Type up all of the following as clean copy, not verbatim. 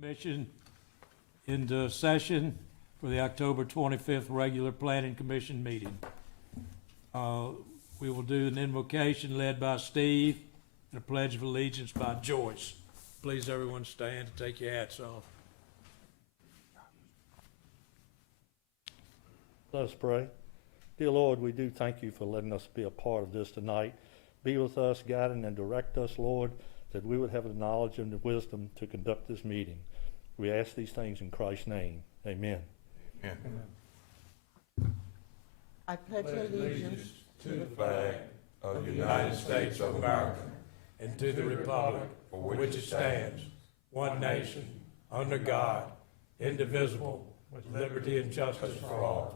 Commission into session for the October 25th regular Planning Commission meeting. We will do an invocation led by Steve and a pledge of allegiance by Joyce. Please, everyone, stand and take your hats off. Let us pray. Dear Lord, we do thank you for letting us be a part of this tonight. Be with us, guiding and direct us, Lord, that we would have the knowledge and the wisdom to conduct this meeting. We ask these things in Christ's name. Amen. Amen. I pledge allegiance to the flag of the United States of America and to the republic for which it stands, one nation, under God, indivisible, with liberty and justice for all.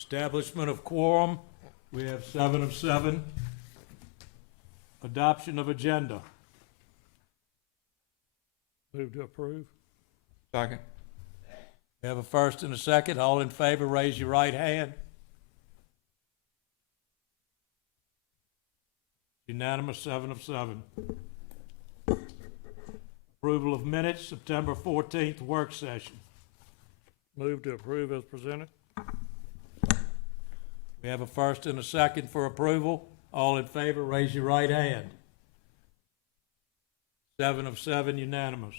Establishment of quorum, we have 7 of 7. Adoption of agenda. Move to approve. Second. We have a first and a second. All in favor, raise your right hand. Unanimous, 7 of 7. Approval of minutes, September 14th work session. Move to approve as presented. We have a first and a second for approval. All in favor, raise your right hand. 7 of 7, unanimous.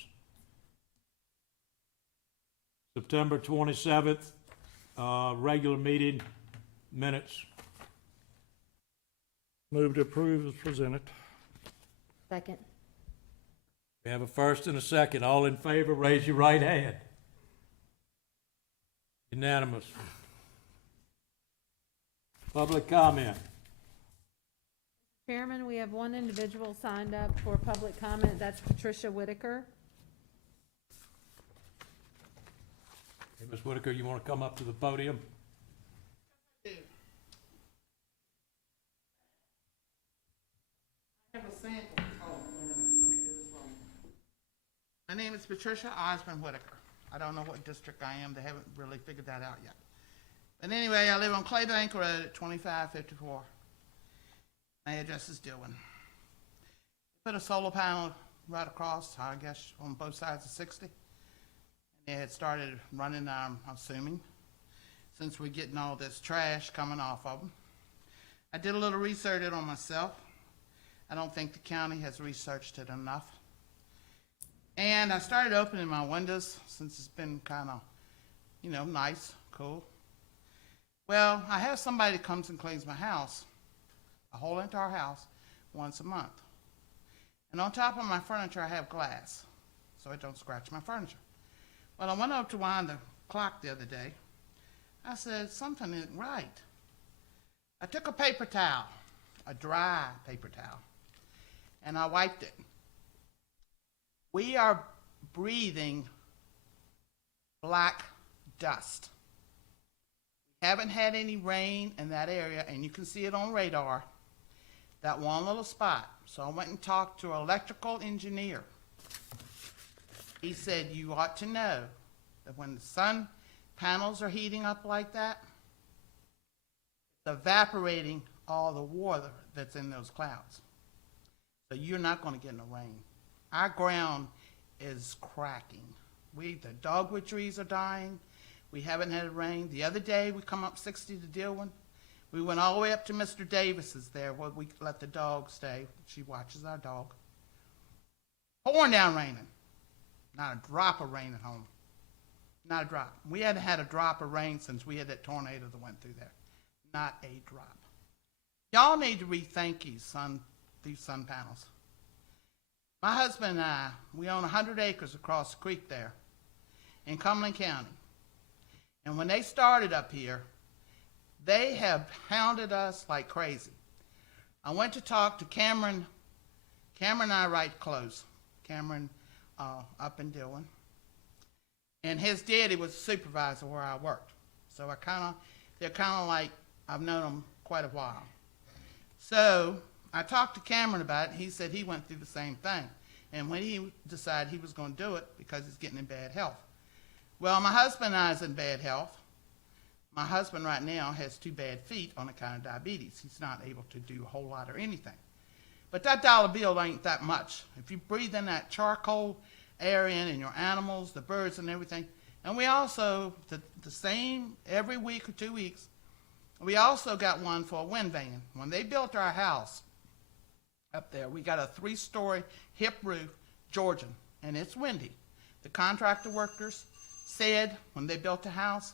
September 27th, regular meeting minutes. Move to approve as presented. Second. We have a first and a second. All in favor, raise your right hand. Unanimous. Public comment. Chairman, we have one individual signed up for public comment. That's Patricia Whitaker. Hey, Ms. Whitaker, you want to come up to the podium? I have a sample. Oh, wait a minute. Let me get this wrong. My name is Patricia Osborne Whitaker. I don't know what district I am. They haven't really figured that out yet. But anyway, I live on Claybank Road at 2554. My address is Dillon. Put a solar panel right across, I guess, on both sides of 60. And it had started running, I'm assuming, since we're getting all this trash coming off of them. I did a little research on myself. I don't think the county has researched it enough. And I started opening my windows since it's been kind of, nice, cool. Well, I have somebody that comes and cleans my house, a whole entire house, once a month. And on top of my furniture, I have glass, so it don't scratch my furniture. Well, I went up to wind the clock the other day. I said, something isn't right. I took a paper towel, a dry paper towel, and I wiped it. We are breathing black dust. We haven't had any rain in that area, and you can see it on radar, that one little spot. So I went and talked to an electrical engineer. He said, you ought to know that when the sun panels are heating up like that, it's evaporating all the water that's in those clouds. So you're not going to get no rain. Our ground is cracking. The dogwood trees are dying. We haven't had rain. The other day, we come up 60 to Dillon. We went all the way up to Mr. Davis's there, where we let the dog stay. She watches our dog. Pouring down raining. Not a drop of rain at home. Not a drop. We hadn't had a drop of rain since we had that tornado that went through there. Not a drop. Y'all need to rethink these sun panels. My husband and I, we own 100 acres across the creek there in Cumberland County. And when they started up here, they have hounded us like crazy. I went to talk to Cameron. Cameron and I write close. Cameron up in Dillon. And his daddy was a supervisor where I worked. So they're kind of like, I've known them quite a while. So I talked to Cameron about it. He said he went through the same thing. And when he decided he was going to do it because he's getting in bad health. Well, my husband and I is in bad health. My husband right now has 2 bad feet on account of diabetes. He's not able to do a whole lot or anything. But that dollar bill ain't that much. If you breathe in that charcoal air in your animals, the birds and everything. And we also, the same every week or 2 weeks, we also got one for a wind van. When they built our house up there, we got a 3-story hip roof, Georgian, and it's windy. The contractor workers said when they built the house,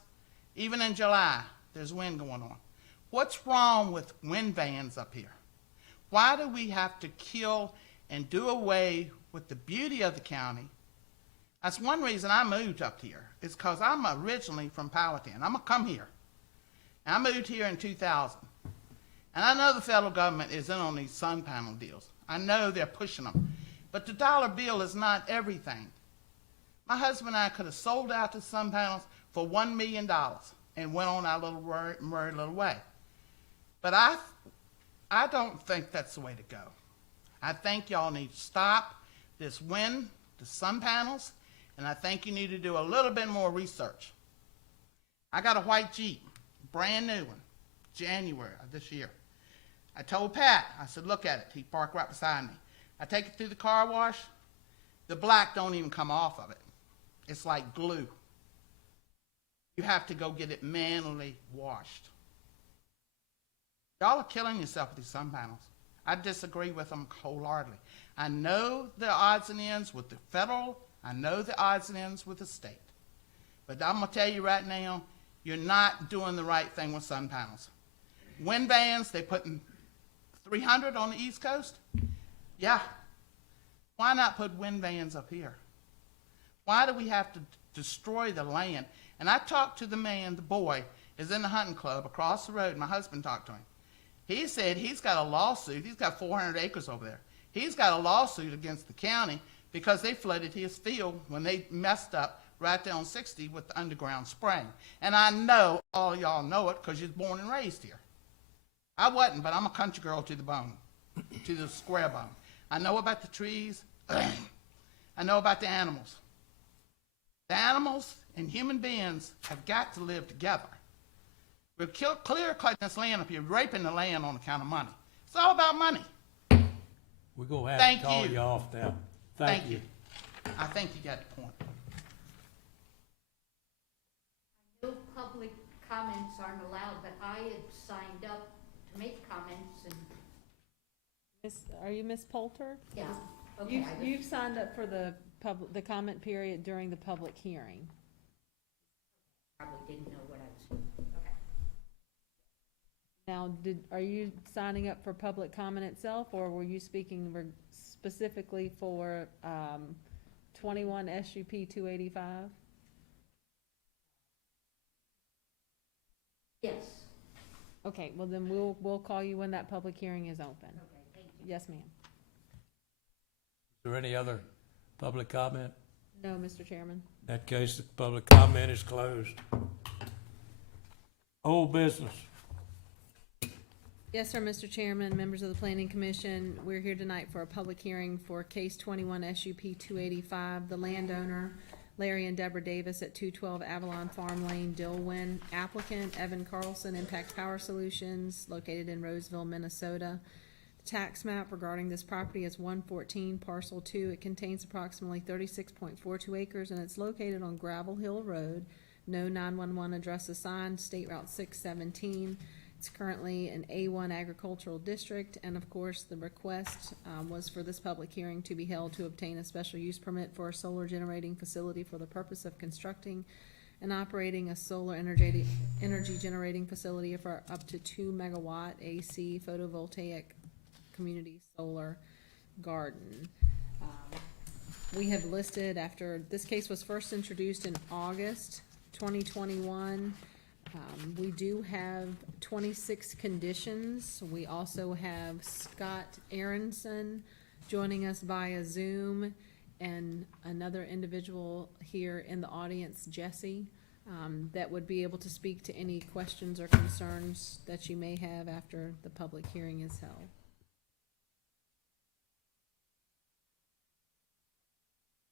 even in July, there's wind going on. What's wrong with wind vans up here? Why do we have to kill and do away with the beauty of the county? That's one reason I moved up here. It's because I'm originally from Powhatan. I'm going to come here. And I moved here in 2000. And I know the federal government is in on these sun panel deals. I know they're pushing them. But the dollar bill is not everything. My husband and I could have sold out the sun panels for $1 million and went on our little merry little way. But I don't think that's the way to go. I think y'all need to stop this wind, the sun panels, and I think you need to do a little bit more research. I got a white Jeep, brand new one, January of this year. I told Pat, I said, look at it. He parked right beside me. I take it through the car wash. The black don't even come off of it. It's like glue. You have to go get it manually washed. Y'all are killing yourself with these sun panels. I disagree with them wholeheartedly. I know the odds and ends with the federal. I know the odds and ends with the state. But I'm going to tell you right now, you're not doing the right thing with sun panels. Wind vans, they putting 300 on the East Coast? Yeah. Why not put wind vans up here? Why do we have to destroy the land? And I talked to the man, the boy, is in the hunting club across the road. My husband talked to him. He said he's got a lawsuit. He's got 400 acres over there. He's got a lawsuit against the county because they flooded his field when they messed up right there on 60 with the underground spraying. And I know all of y'all know it because you're born and raised here. I wasn't, but I'm a country girl to the bone, to the square bone. I know about the trees. I know about the animals. The animals and human beings have got to live together. We're clear-cutting this land up here, raping the land on account of money. It's all about money. We're gonna have Thank to call you. you off now. Thank you. I think you got the point. No public comments aren't allowed, but I had signed up to make comments and, Are you Miss Poulter? yeah, okay. You've signed up for the comment period during the public hearing. Probably didn't know what I was doing. Okay. Now, are you signing up for public comment itself, or were you speaking specifically for 21 SUP 285? Yes. Okay, well then we'll call you when that public hearing is open. Okay, thank you. Yes, ma'am. Is there any other public comment? No, Mr. Chairman. In that case, the public comment is closed. Old business. Yes, sir, Mr. Chairman, members of the Planning Commission, we're here tonight for a public hearing for case 21 SUP 285. The landowner, Larry and Deborah Davis at 212 Avalon Farm Lane, Dillwyn. Applicant, Evan Carlson, Impact Power Solutions, located in Roseville, Minnesota. The tax map regarding this property is 114 parcel 2. It contains approximately 36.42 acres, and it's located on Gravel Hill Road. No 911 address assigned, State Route 617. It's currently an A1 agricultural district, and of course, the request was for this public hearing to be held to obtain a special use permit for a solar generating facility for the purpose of constructing and operating a solar energy generating facility for up to 2 megawatt AC photovoltaic community solar garden. We have listed, after this case was first introduced in August 2021, we do have 26 conditions. We also have Scott Aronson joining us via Zoom, and another individual here in the audience, Jesse, that would be able to speak to any questions or concerns that you may have after the public hearing is held.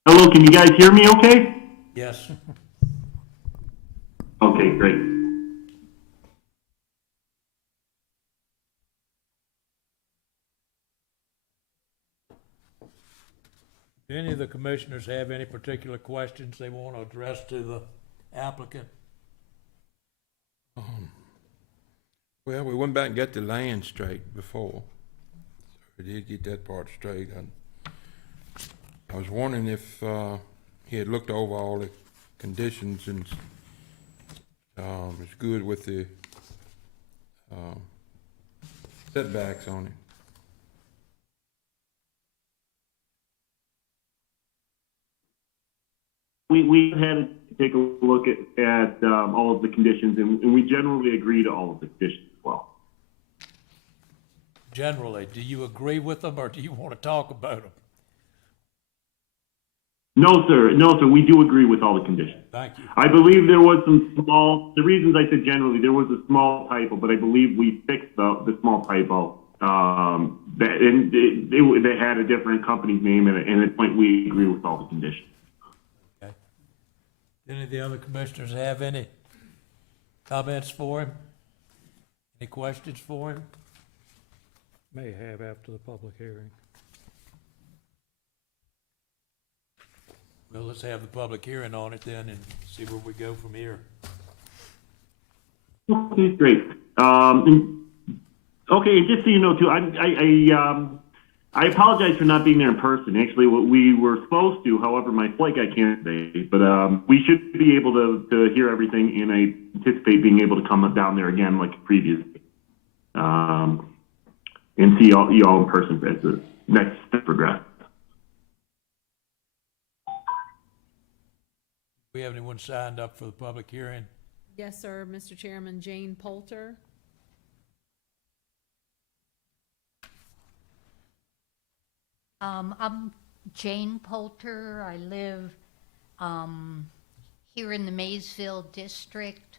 Hello, can you guys hear me okay? Yes. Okay, great. Do any of the commissioners have any particular questions they want to address to the applicant? Well, we went back and got the land straight before. So we did get that part straight. I was wondering if he had looked over all the conditions and was good with the setbacks on it. We had to take a look at all of the conditions, and we generally agree to all of the conditions as well. Generally, do you agree with them, or do you want to talk about them? No, sir. No, sir. We do agree with all the conditions. Thank you. I believe there was some small, the reasons I said generally, there was a small typo, but I believe we fixed the small typo. They had a different company's name, and at the point we agree with all the conditions. Okay. Any of the other commissioners have any comments for him? Any questions for him? May have after the public hearing. Well, let's have the public hearing on it then and see where we go from here. Okay, great. Okay, just so you know too, I apologize for not being there in person. Actually, what we were supposed to, however, my flight got canceled. But we should be able to hear everything, and I anticipate being able to come down there again like previously, and see you all in person as the next step progresses. We have anyone signed up for the public hearing? Yes, sir, Mr. Chairman, Jane Poulter. I'm Jane Poulter. I live here in the Maysville district,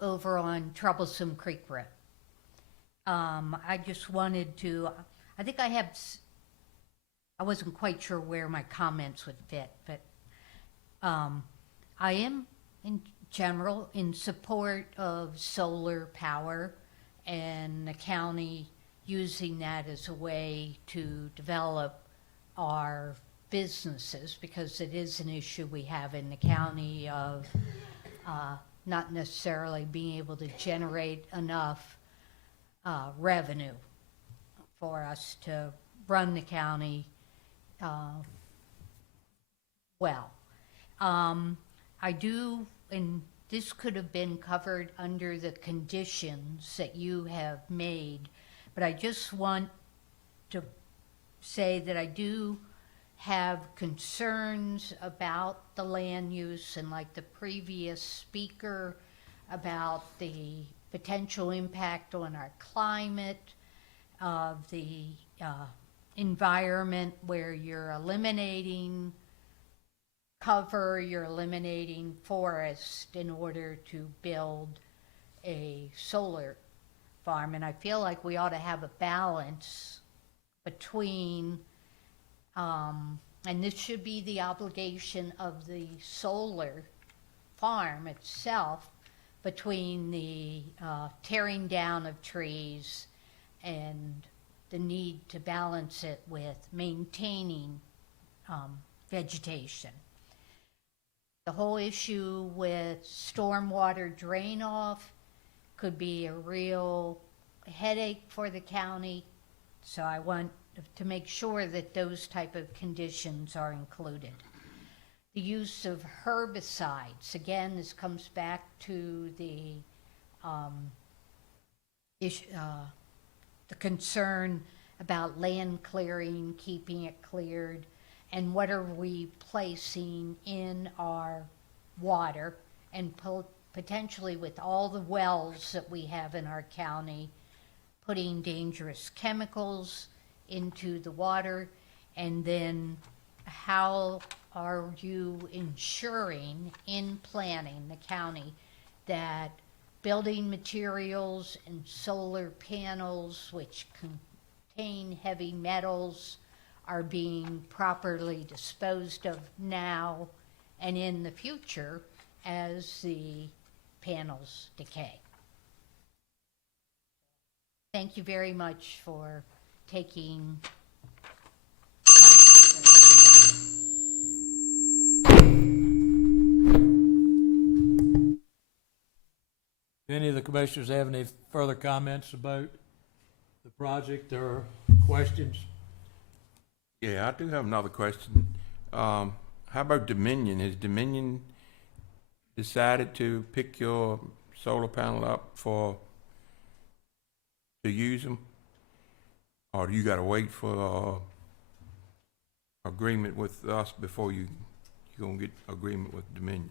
over on Troublesome Creek Road. I just wanted to, I think I wasn't quite sure where my comments would fit, but I am in general in support of solar power and the county using that as a way to develop our businesses, because it is an issue we have in the county of not necessarily being able to generate enough revenue for us to run the county well. I do, and this could have been covered under the conditions that you have made, but I just want to say that I do have concerns about the land use, and like the previous speaker, about the potential impact on our climate, of the environment where you're eliminating cover, you're eliminating forest in order to build a solar farm. And I feel like we ought to have a balance between, and this should be the obligation of the solar farm itself, between the tearing down of trees and the need to balance it with maintaining vegetation. The whole issue with stormwater drain off could be a real headache for the county, so I want to make sure that those type of conditions are included. The use of herbicides, again, this comes back to the concern about land clearing, keeping it cleared, and what are we placing in our water, and potentially with all the wells that we have in our county, putting dangerous chemicals into the water, and then how are you ensuring in planning the county that building materials and solar panels, which contain heavy metals, are being properly disposed of now and in the future as the panels decay. Thank you very much for taking my commissioners have any further comments about the project or questions? Yeah, I do have another question. How about Dominion? Has Dominion decided to pick your solar panel up to use them? Or do you gotta wait for, agreement with us before you gonna get agreement with Dominion?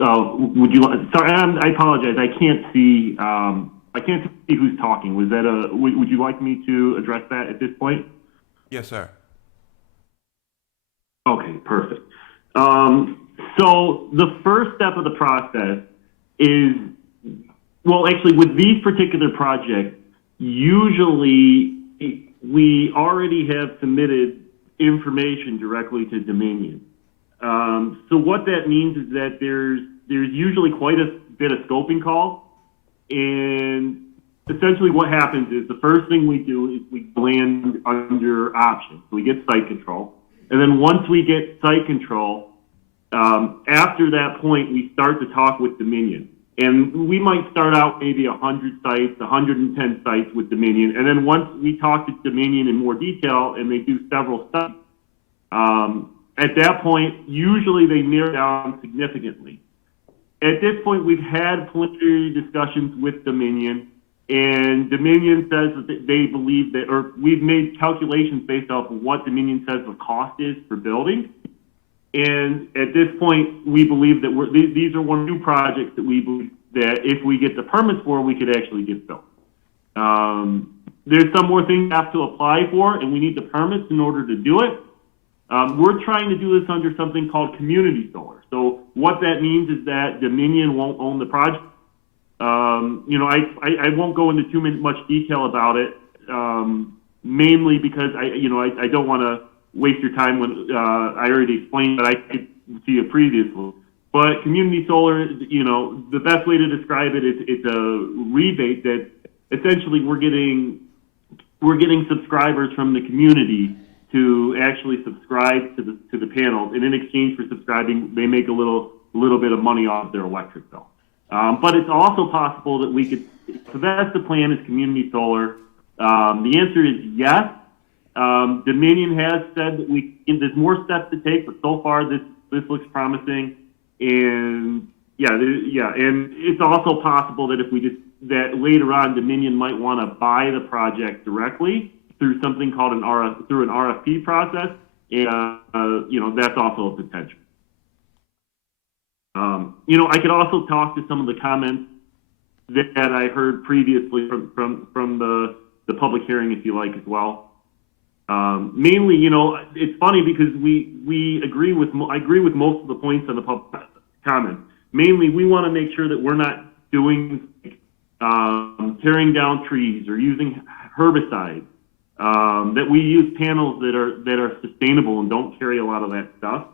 Would you like, sorry, I apologize. I can't see who's talking. Was that would you like me to address that at this point? Yes, sir. Okay, perfect. So the first step of the process is, well, actually with these particular projects, usually we already have submitted information directly to Dominion. So what that means is that there's usually quite a bit of scoping calls, and essentially what happens is the first thing we do is we land under options. So we get site control, and then once we get site control, after that point we start to talk with Dominion, and we might start out maybe 100 sites, 110 sites with Dominion, and then once we talk to Dominion in more detail and they do several studies, at that point, usually they narrow down significantly. At this point, we've had preliminary discussions with Dominion, and Dominion says that they believe that, or we've made calculations based off of what Dominion says the cost is for building. And at this point, we believe that these are one of the new projects that we believe that if we get the permits for, we could actually get built. There's some more things we have to apply for, and we need the permits in order to do it. We're trying to do this under something called community solar. So what that means is that Dominion won't own the project. I won't go into too much detail about it, mainly because I don't want to waste your time when I already explained that I could see it previously. But community solar, the best way to describe it is it's a rebate that essentially we're getting subscribers from the community to actually subscribe to the panels, and in exchange for subscribing, they make a little bit of money off their electric bill. But it's also possible that we could. So that's the plan, is community solar. The answer is yes. Dominion has said that there's more steps to take, but so far this looks promising. And and it's also possible that that later on Dominion might want to buy the project directly through something called an RFP process, and that's also a potential. I could also talk to some of the comments that I heard previously from the public hearing, if you like, as well. Mainly, it's funny because I agree with most of the points on the public comments. Mainly, we want to make sure that we're not doing tearing down trees or using herbicides. That we use panels that are sustainable and don't carry a lot of that stuff.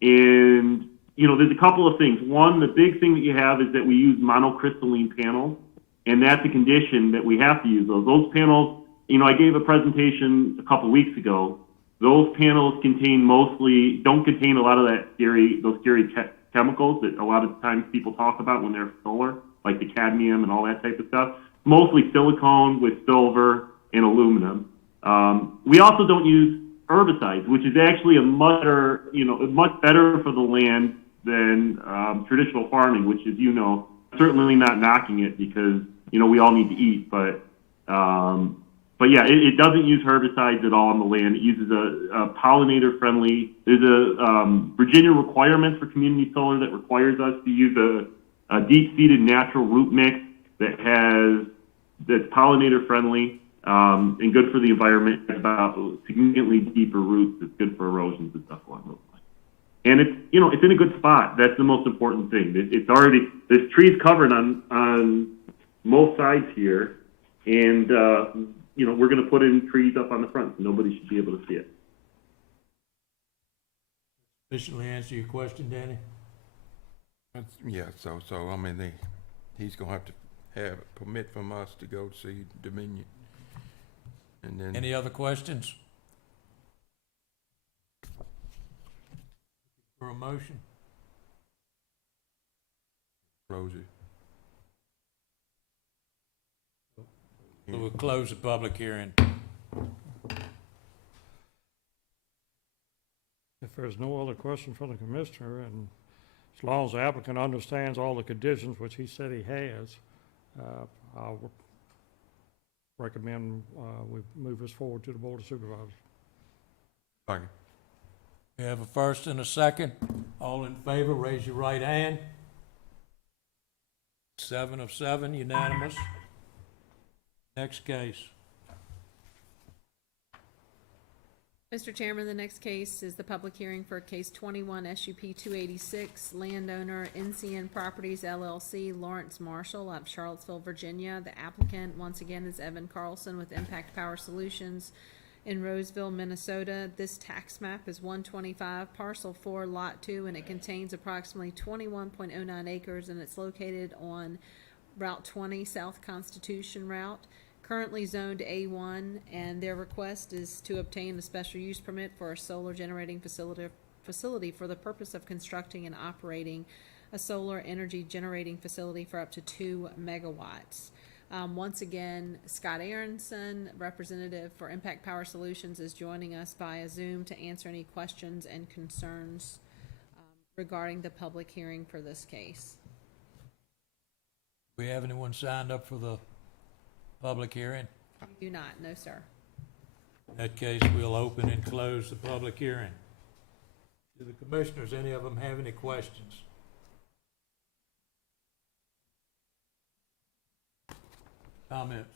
And there's a couple of things. One, the big thing that you have is that we use monocrystalline panels, and that's a condition that we have to use those. Those panels, I gave a presentation a couple weeks ago. Those panels don't contain a lot of those scary chemicals that a lot of times people talk about when they're solar, like the cadmium and all that type of stuff. Mostly silicone with silver and aluminum. We also don't use herbicides, which is actually much better for the land than traditional farming, which is, certainly not knocking it because, we all need to eat. But yeah, it doesn't use herbicides at all on the land. It uses a pollinator friendly. There's a Virginia requirement for community solar that requires us to use a deep-seated natural root mix that's pollinator friendly. And good for the environment, about significantly deeper roots. It's good for erosions and stuff along those lines. And it's in a good spot. That's the most important thing. There's trees covered on most sides here, and we're going to put in trees up on the front, so nobody should be able to see it. Sufficiently answer your question, Danny? Yeah, so I mean, he's gonna have to have a permit from us to go see Dominion. And then, Any other questions? For a motion? close it. So we'll close the public hearing. If there's no other question from the commissioner, and as long as the applicant understands all the conditions, which he said he has, I'll recommend we move this forward to the Board of Supervisors. Second. We have a first and a second. All in favor, raise your right hand. 7 of 7, unanimous. Next case. Mr. Chairman, the next case is the public hearing for case 21 SUP 286, landowner NCN Properties LLC, Lawrence Marshall of Charlottesville, Virginia. The applicant, once again, is Evan Carlson with Impact Power Solutions in Roseville, Minnesota. This tax map is 125 parcel 4 lot 2, and it contains approximately 21.09 acres, and it's located on Route 20 South Constitution Route, currently zoned A1, and their request is to obtain a special use permit for a solar generating facility for the purpose of constructing and operating a solar energy generating facility for up to 2 megawatts. Once again, Scott Aronson, representative for Impact Power Solutions, is joining us via Zoom to answer any questions and concerns regarding the public hearing for this case. We have anyone signed up for the public hearing? We do not, no, sir. In that case, we'll open and close the public hearing. Do the commissioners, any of them have any questions? Comments?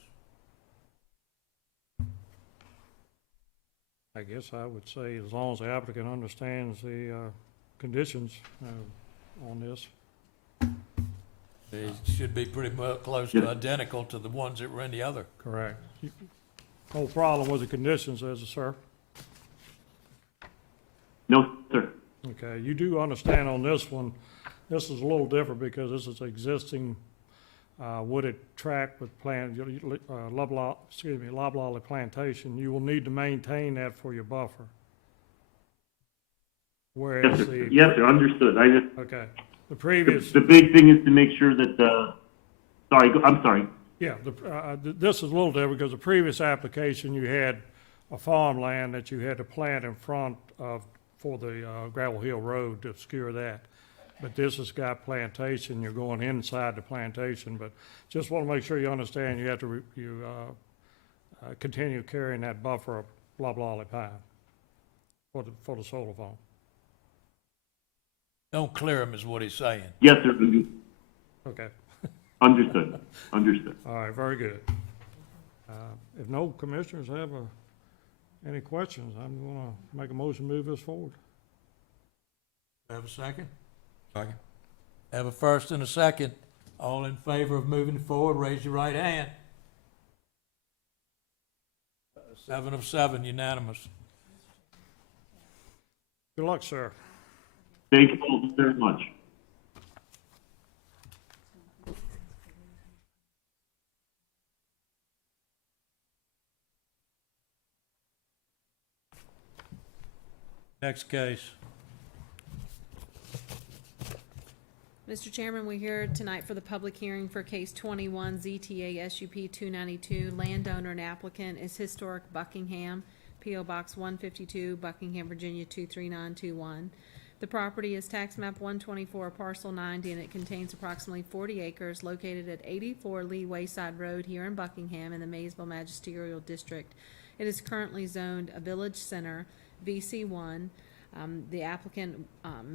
I guess I would say as long as the applicant understands the conditions on this. They should be pretty much close to identical to the ones that were in the other. Correct. Whole problem with the conditions, is it, sir? No, sir. Okay, you do understand on this one, this is a little different because this is existing wooded tract with loblolly plantation. You will need to maintain that for your buffer. Yes, Whereas sir. Yes, sir. Understood. okay, the previous, The big thing is to make sure that I'm sorry. yeah, this is a little different because the previous application, you had a farmland that you had to plant in front of for the gravel hill road to obscure that. But this has got plantation, you're going inside the plantation, but just want to make sure you understand you have to continue carrying that buffer of loblolly pine for the solar farm. Don't clear them is what he's saying. Yes, sir. Okay, Understood. Understood. all right, very good. If no commissioners have any questions, I'm going to make a motion to move this forward. Have a second? Second. Have a first and a second. All in favor of moving forward, raise your right hand. 7 of 7, unanimous. Good luck, sir. Thank you all very much. Next case. Mr. Chairman, we're here tonight for the public hearing for case 21 ZTA SUP 292. Landowner and applicant is Historic Buckingham, P.O. Box 152, Buckingham, Virginia 23921. The property is tax map 124, parcel 90, and it contains approximately 40 acres located at 84 Lee Wayside Road here in Buckingham in the Maysville Magisterial District. It is currently zoned a village center, VC1. The applicant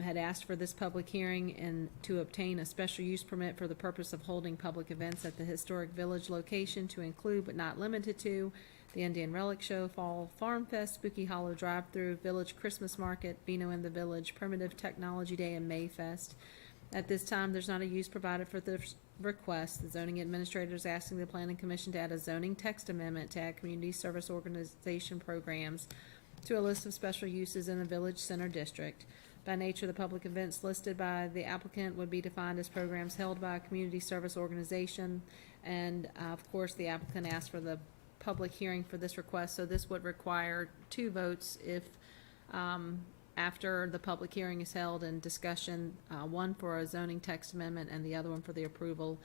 had asked for this public hearing and to obtain a special use permit for the purpose of holding public events at the historic village location to include but not limited to the Indian Relic Show, Fall Farm Fest, Spooky Hollow Drive-Thru, Village Christmas Market, Vino in the Village, Primitive Technology Day, and May Fest. At this time, there's not a use provided for this request. The zoning administrator is asking the Planning Commission to add a zoning text amendment to add community service organization programs to a list of special uses in the Village Center District. By nature, the public events listed by the applicant would be defined as programs held by a community service organization. And, of course, the applicant asked for the public hearing for this request, so this would require 2 votes if after the public hearing is held and discussion, one for a zoning text amendment and the other one for the approval,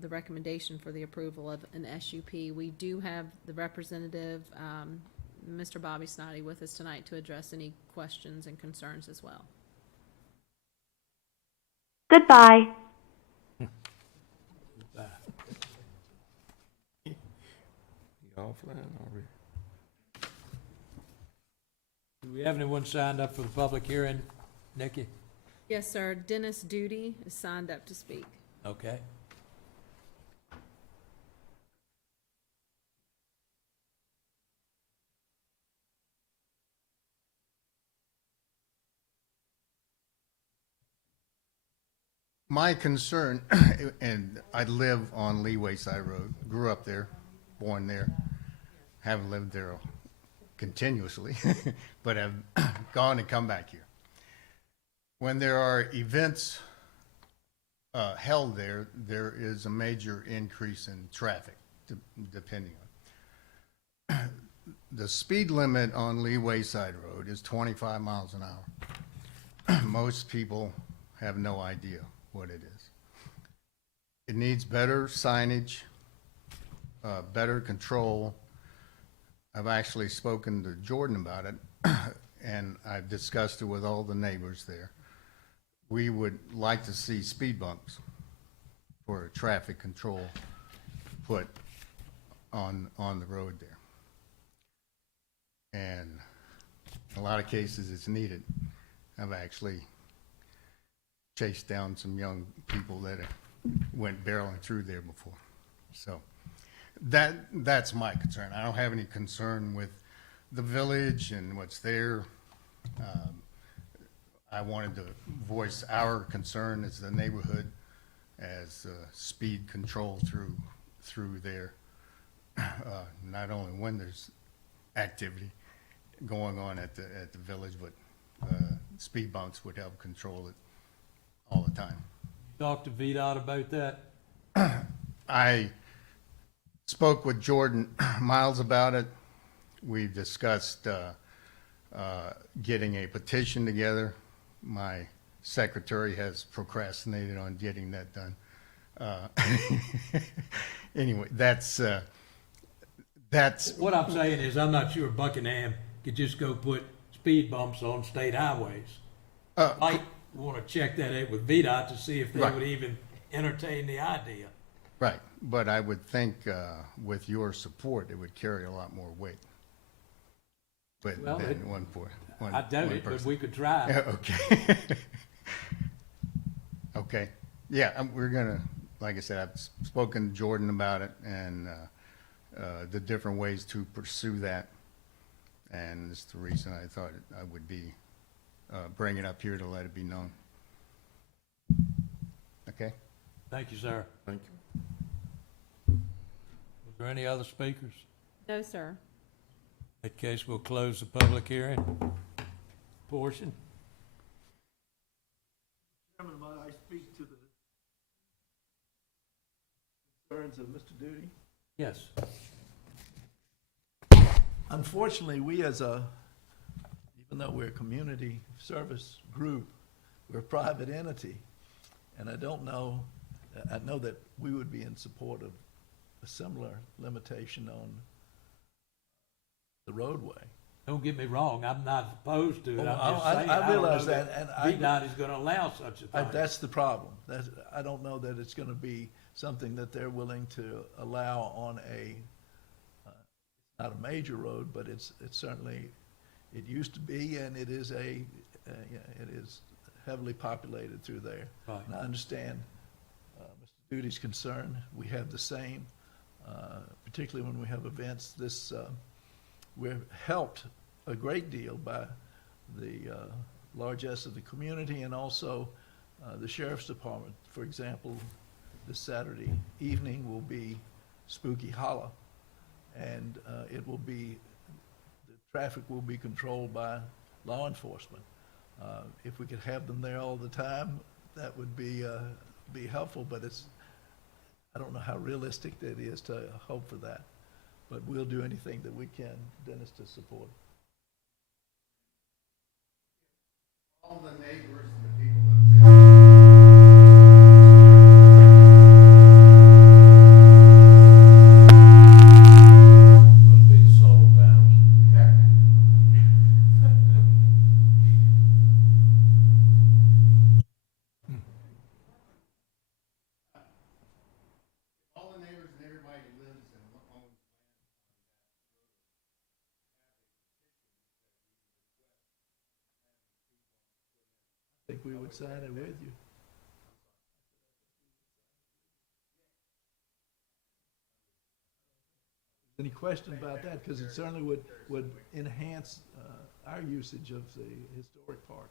the recommendation for the approval of an SUP. We do have the representative, Mr. Bobby Snoddy, with us tonight to address any questions and concerns as well. Goodbye. Offline already. Do we have anyone signed up for the public hearing, Nikki? Yes, sir. Dennis Duty is signed up to speak. Okay. My concern, and I live on Lee Wayside Road, grew up there, born there, haven't lived there continuously, but have gone and come back here. When there are events held there, there is a major increase in traffic, depending on. The speed limit on Lee Wayside Road is 25 miles an hour. Most people have no idea what it is. It needs better signage, better control. I've actually spoken to Jordan about it, and I've discussed it with all the neighbors there. We would like to see speed bumps for traffic control put on the road there. And in a lot of cases, it's needed. I've actually chased down some young people that went barreling through there before. So that's my concern. I don't have any concern with the village and what's there. I wanted to voice our concern as the neighborhood, as speed control through there. Not only when there's activity going on at the village, but speed bumps would help control it all the time. Talk to VDOT about that? I spoke with Jordan Miles about it. We discussed getting a petition together. My secretary has procrastinated on getting that done. Anyway, that's What I'm saying is, I'm not sure Buckingham could just go put speed bumps on state highways. Might want to check that out with VDOT to see if they Right. would even entertain the idea. right. But I would think with your support, it would carry a lot more weight. But Well, than one point. I doubt it, but we could try. Yeah, okay. Okay. Yeah, we're gonna, like I said, I've spoken to Jordan about it and the different ways to pursue that. And it's the reason I thought I would be bringing it up here to let it be known. Okay? Thank you, sir. Thank you. Is there any other speakers? No, sir. In that case, we'll close the public hearing portion. Chairman, might I speak to the concerns of Mr. Duty? Yes. Unfortunately, we as a, even though we're a community service group, we're a private entity. And I don't know, I know that we would be in support of a similar limitation on the roadway. Don't get me wrong, I'm not opposed to it. Oh, I'm just saying, I I don't realize know that, and I- VDOT is gonna allow such a thing. That's the problem. I don't know that it's gonna be something that they're willing to allow on a, not a major road, but it's certainly, it used to be, and it is it is heavily populated through there. Right. And I understand Mr. Duty's concern. We have the same, particularly when we have events. We're helped a great deal by the largesse of the community and also the Sheriff's Department. For example, this Saturday evening will be Spooky Hollow, and it will be, the traffic will be controlled by law enforcement. If we could have them there all the time, that would be helpful, but I don't know how realistic that is to hope for that. But we'll do anything that we can, Dennis, to support. All the neighbors, the people that Must be the solar panels. all the neighbors and everybody who lives and owns I think we would sign it with you. Any question about that? Because it certainly would enhance our usage of the historic park.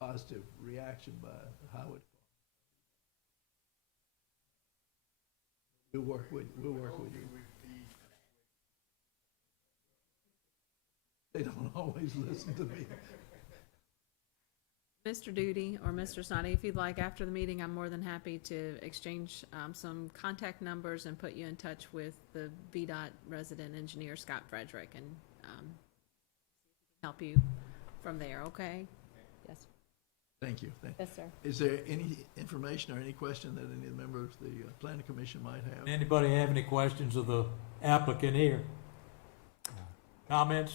Positive reaction by Howard. We'll work with you. They don't always listen to me. Mr. Duty or Mr. Snoddy, if you'd like, after the meeting, I'm more than happy to exchange some contact numbers and put you in touch with the VDOT resident engineer, Scott Frederick, and help you from there, okay? Yes. Thank you. Yes, sir. Is there any information or any question that any member of the planning commission might have? Anybody have any questions of the applicant here? Comments?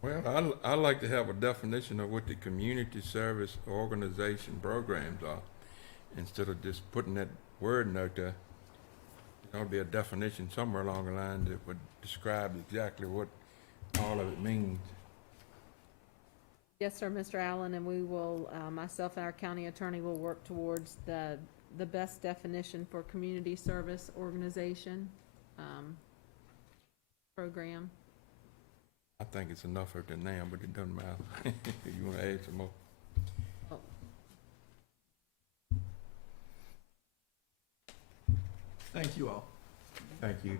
Well, I like to have a definition of what the community service organization programs are, instead of just putting that word out there. There ought to be a definition somewhere along the line that would describe exactly what all of it means. Yes, sir, Mr. Allen, and we will, myself and our county attorney will work towards the best definition for community service organization program. I think it's enough of it now, but it doesn't matter. You want to add some more? Thank you all. Thank you.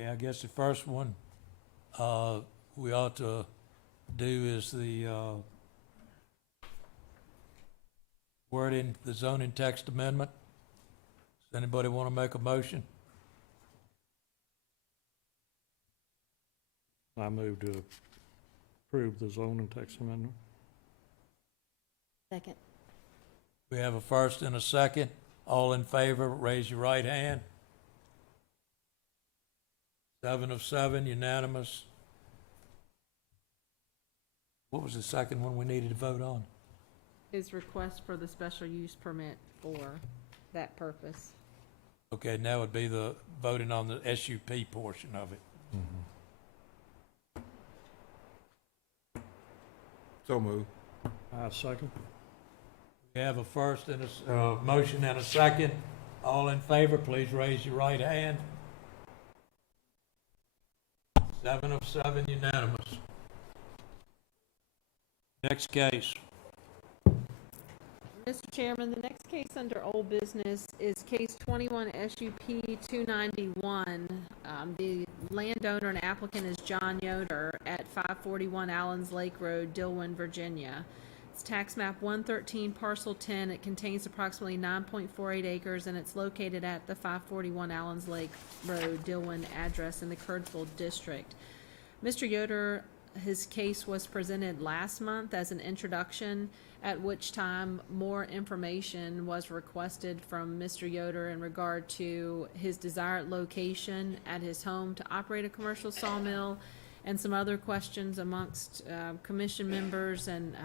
Yeah, I guess the first one we ought to do is the wording, the zoning text amendment. Does anybody want to make a motion? I move to approve the zoning text amendment. Second. We have a first and a second. All in favor, raise your right hand. 7 of 7, unanimous. What was the second one we needed to vote on? His request for the special use permit for that purpose. Okay, now would be the voting on the SUP portion of it. So move. Second. We have a first and a motion and a second. All in favor, please raise your right hand. 7 of 7, unanimous. Next case. Mr. Chairman, the next case under old business is case 21 SUP 291. The landowner and applicant is John Yoder at 541 Allens Lake Road, Dillwyn, Virginia. It's tax map 113, parcel 10. It contains approximately 9.48 acres, and it's located at the 541 Allens Lake Road, Dillwyn address in the Curdsville district. Mr. Yoder, his case was presented last month as an introduction, at which time more information was requested from Mr. Yoder in regard to his desired location at his home to operate a commercial sawmill, and some other questions amongst commission members and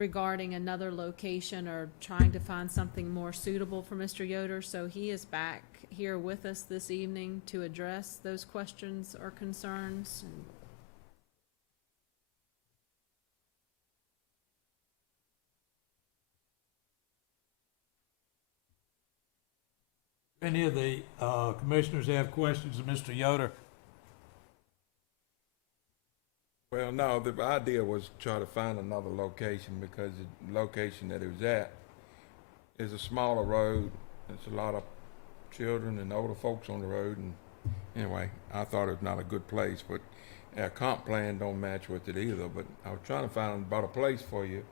regarding another location or trying to find something more suitable for Mr. Yoder. So he is back here with us this evening to address those questions or concerns. Any of the commissioners have questions of Mr. Yoder? Well, no, the idea was to try to find another location, because the location that it was at is a smaller road. There's a lot of children and older folks on the road, and anyway, I thought it was not a good place, but our comp plan don't match with it either. But I was trying to find about a place for you,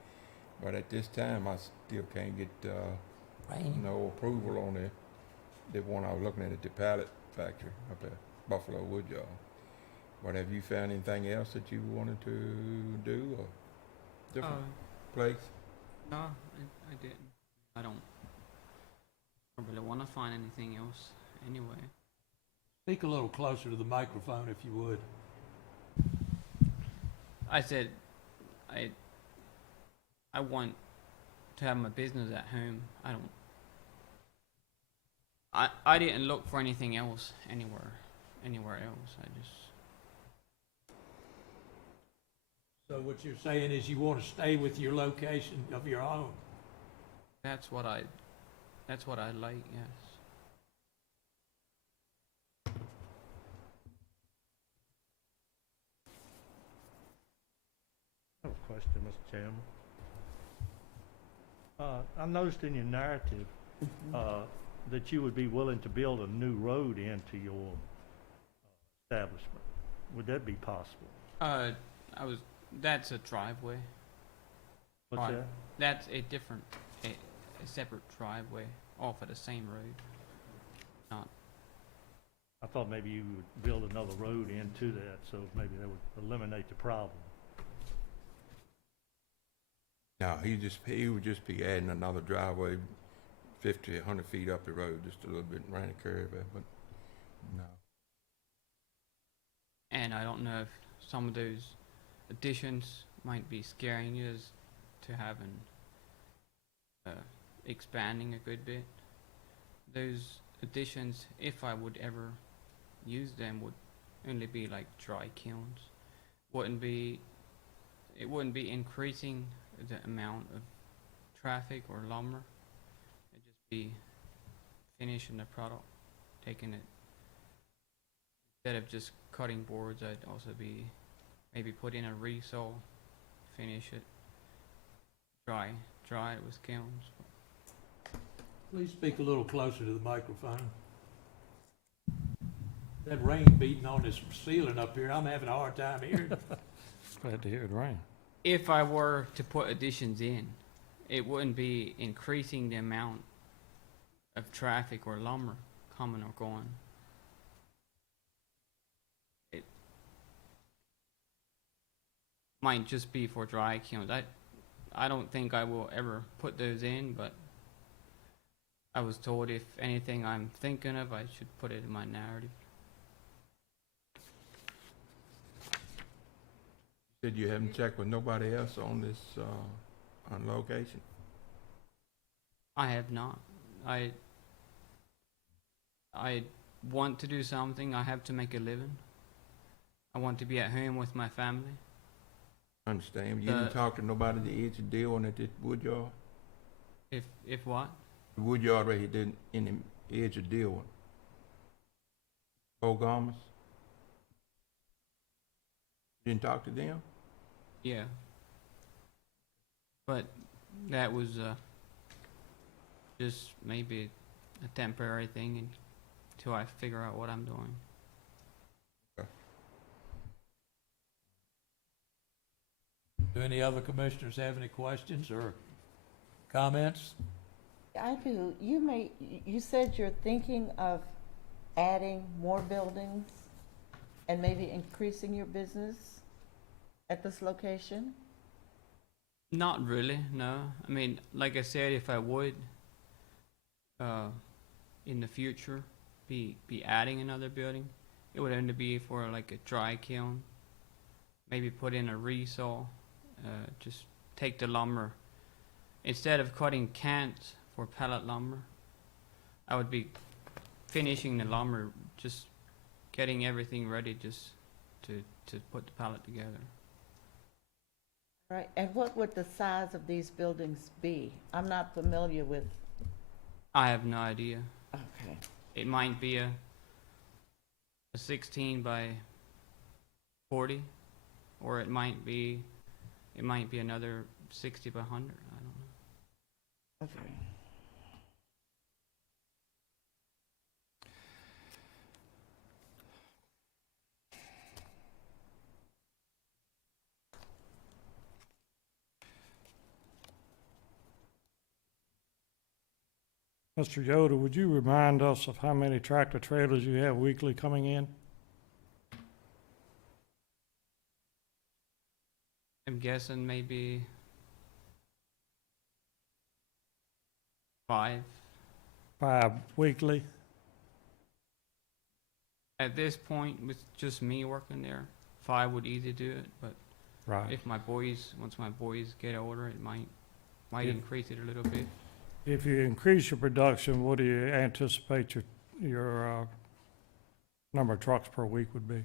but at this time I still can't get Rain. no approval on the one I was looking at the pallet factory up at Buffalo Woodyard. But have you found anything else that you wanted to do or different place? No, I didn't. I don't really want to find anything else anyway. Speak a little closer to the microphone if you would. I said I want to have my business at home. I didn't look for anything else anywhere else. I just So what you're saying is you want to stay with your location of your own? that's what I like, yes. I have a question, Mr. Chairman. I noticed in your narrative that you would be willing to build a new road into your establishment. Would that be possible? That's a driveway. What's Right. that? That's a different, a separate driveway off of the same road. Not, I thought maybe you would build another road into that, so maybe that would eliminate the problem. No, he would just be adding another driveway 50, 100 feet up the road, just a little bit, ran a curve there, but no. and I don't know if some of those additions might be scaring you as to having, expanding a good bit. Those additions, if I would ever use them, would only be like dry kilns. It wouldn't be increasing the amount of traffic or lumber. It'd just be finishing the product, taking it. Instead of just cutting boards, I'd also be maybe put in a resaw, finish it, dry it with kilns. Please speak a little closer to the microphone. That rain beating on this ceiling up here, I'm having a hard time hearing. Glad to hear it rain. If I were to put additions in, it wouldn't be increasing the amount of traffic or lumber coming or going. It might just be for dry kilns. I don't think I will ever put those in, but I was told if anything I'm thinking of, I should put it in my narrative. Said you haven't checked with nobody else on this, on location? I have not. I want to do something. I have to make a living. I want to be at home with my family. Understand, you didn't talk to nobody at the edge of deal on at the woodyard? If what? The woodyard right here didn't, in the edge of deal one. Bogamas? Didn't talk to them? Yeah. But that was just maybe a temporary thing until I figure out what I'm doing. Do any other commissioners have any questions or comments? I do. You said you're thinking of adding more buildings and maybe increasing your business at this location? Not really, no. I mean, like I said, if I would, in the future, be adding another building, it would only be for like a dry kiln. Maybe put in a resaw, just take the lumber. Instead of cutting cans for pellet lumber, I would be finishing the lumber, just getting everything ready just to put the pallet together. Right, and what would the size of these buildings be? I'm not familiar with, I have no idea. okay. It might be a 16 by 40, or it might be another 60 by 100. I don't know. Okay. Mr. Yoder, would you remind us of how many tractor trailers you have weekly coming in? I'm guessing maybe 5. 5 weekly? At this point, with just me working there, 5 would easily do it, but Right. if once my boys get older, it might Yeah. increase it a little bit. If you increase your production, what do you anticipate your number of trucks per week would be?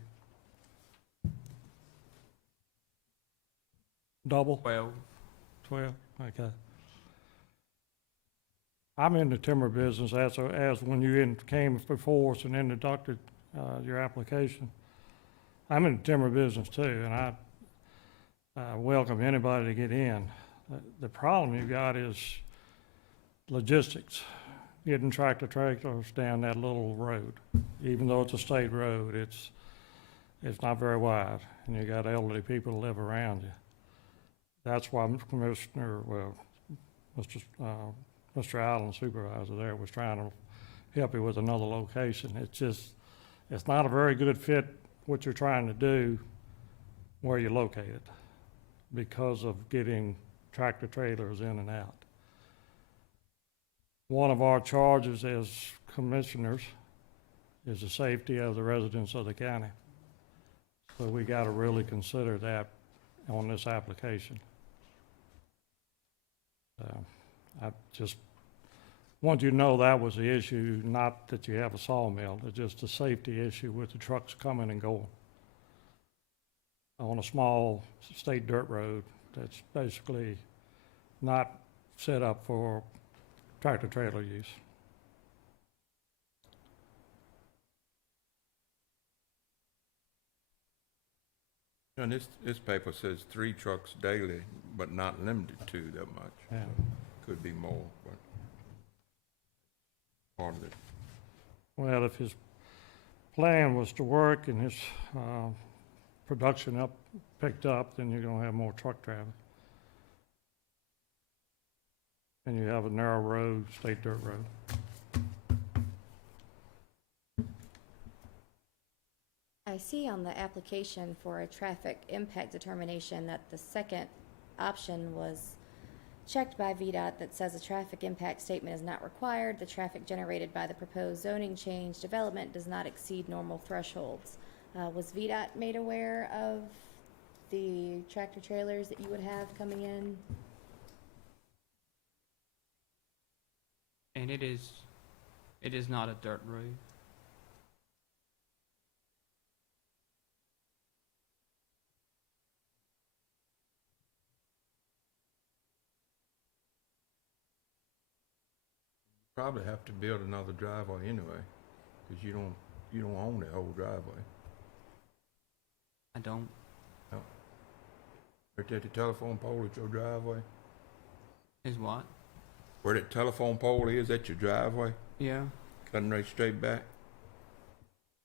Double? 12. 12? Okay. I'm in the timber business as when you came before us and introduced your application. I'm in the timber business too, and I welcome anybody to get in. The problem you got is logistics, getting tractor trailers down that little road. Even though it's a state road, it's not very wide, and you got elderly people that live around you. That's why Mr. Allen, supervisor there, was trying to help you with another location. It's not a very good fit what you're trying to do where you're located because of getting tractor trailers in and out. One of our charges as commissioners is the safety of the residents of the county. So we got to really consider that on this application. I just want you to know that was the issue, not that you have a sawmill, it's just a safety issue with the trucks coming and going on a small state dirt road that's basically not set up for tractor trailer use. And this paper says 3 trucks daily, but not limited to that much. Yeah. Could be more, but part of it. Well, if his plan was to work and his production picked up, then you're gonna have more truck traffic. And you have a narrow road, state dirt road. I see on the application for a traffic impact determination that the second option was checked by VDOT that says a traffic impact statement is not required. The traffic generated by the proposed zoning change development does not exceed normal thresholds. Was VDOT made aware of the tractor trailers that you would have coming in? And it is not a dirt road. Probably have to build another driveway anyway, because you don't own the whole driveway. I don't. Right there at the telephone pole at your driveway. Is what? Where that telephone pole is, at your driveway, Yeah, cutting right straight back.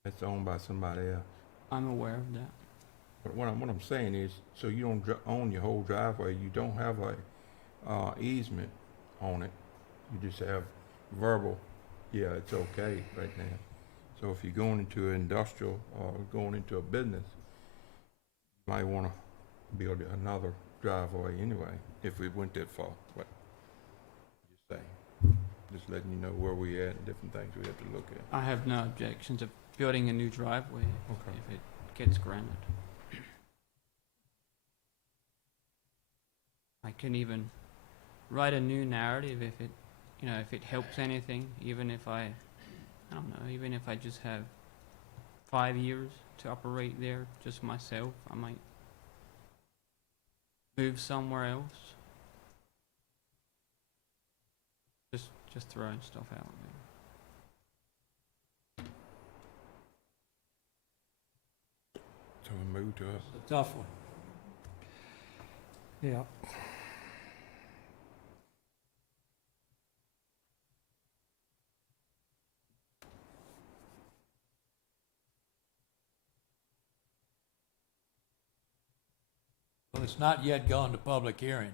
That's owned by somebody else. I'm aware of that. But what I'm saying is, so you don't own your whole driveway. You don't have a easement on it. You just have verbal. Yeah, it's okay right now. So if you're going into an industrial or going into a business, you might want to build another driveway anyway, if we went that far. But just saying, just letting you know where we at and different things we have to look at. I have no objections of building a new driveway Okay. if it gets granted. I can even write a new narrative if it helps anything, even if I don't know, even if I just have 5 years to operate there just myself, I might move somewhere else. Just throwing stuff out there. So we move to us. It's a tough one. Yeah. Well, it's not yet gone to public hearing.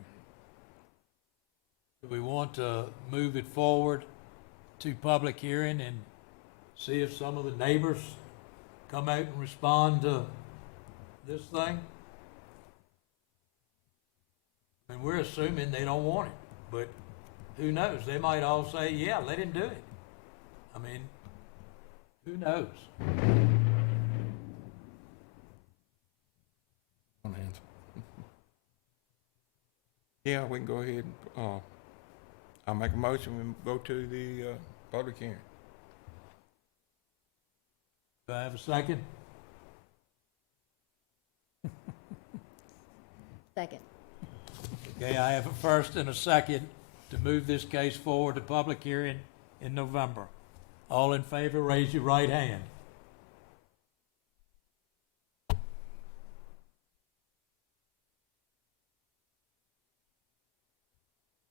Do we want to move it forward to public hearing and see if some of the neighbors come out and respond to this thing? I mean, we're assuming they don't want it, but who knows? They might all say, yeah, let him do it. I mean, who knows? Yeah, we can go ahead and, I'll make a motion and go to the, public hearing. Do I have a second? Second. Okay, I have a first and a second to move this case forward to public hearing in November. All in favor, raise your right hand.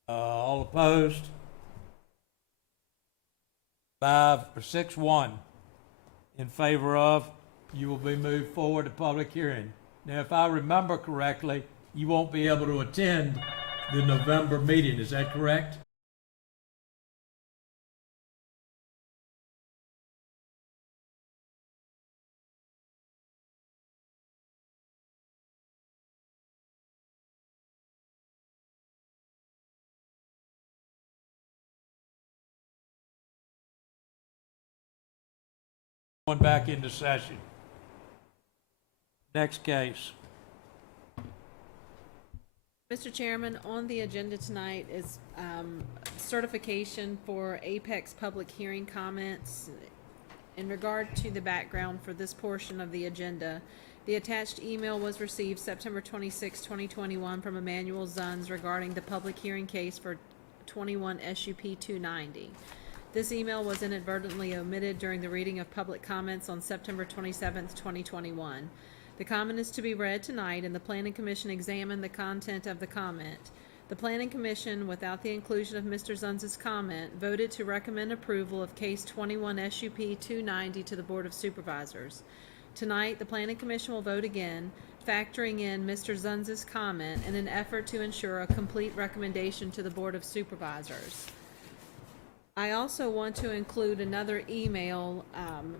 All opposed? 6-1 in favor of. You will be moved forward to public hearing. Now, if I remember correctly, you won't be able to attend the November meeting. Is that correct? Going back into session. Next case. Mr. Chairman, on the agenda tonight is certification for Apex public hearing comments. In regard to the background for this portion of the agenda, the attached email was received September 26, 2021 from Emmanuel Zunz regarding the public hearing case for 21 SUP 290. This email was inadvertently omitted during the reading of public comments on September 27, 2021. The comment is to be read tonight, and the Planning Commission examined the content of the comment. The Planning Commission, without the inclusion of Mr. Zunz's comment, voted to recommend approval of Case 21 SUP 290 to the Board of Supervisors. Tonight, the Planning Commission will vote again, factoring in Mr. Zunz's comment in an effort to ensure a complete recommendation to the Board of Supervisors. I also want to include another email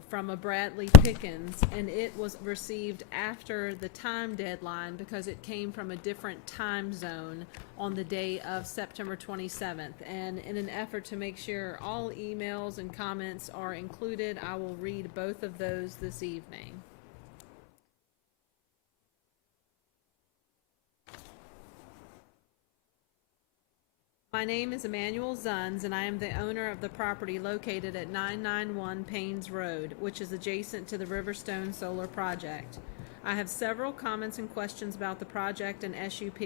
from a Bradley Pickens, and it was received after the time deadline because it came from a different time zone on the day of September 27th. And in an effort to make sure all emails and comments are included, I will read both of those this evening. My name is Emmanuel Zunz, and I am the owner of the property located at 991 Paynes Road, which is adjacent to the Riverstone Solar Project. I have several comments and questions about the project and SUP.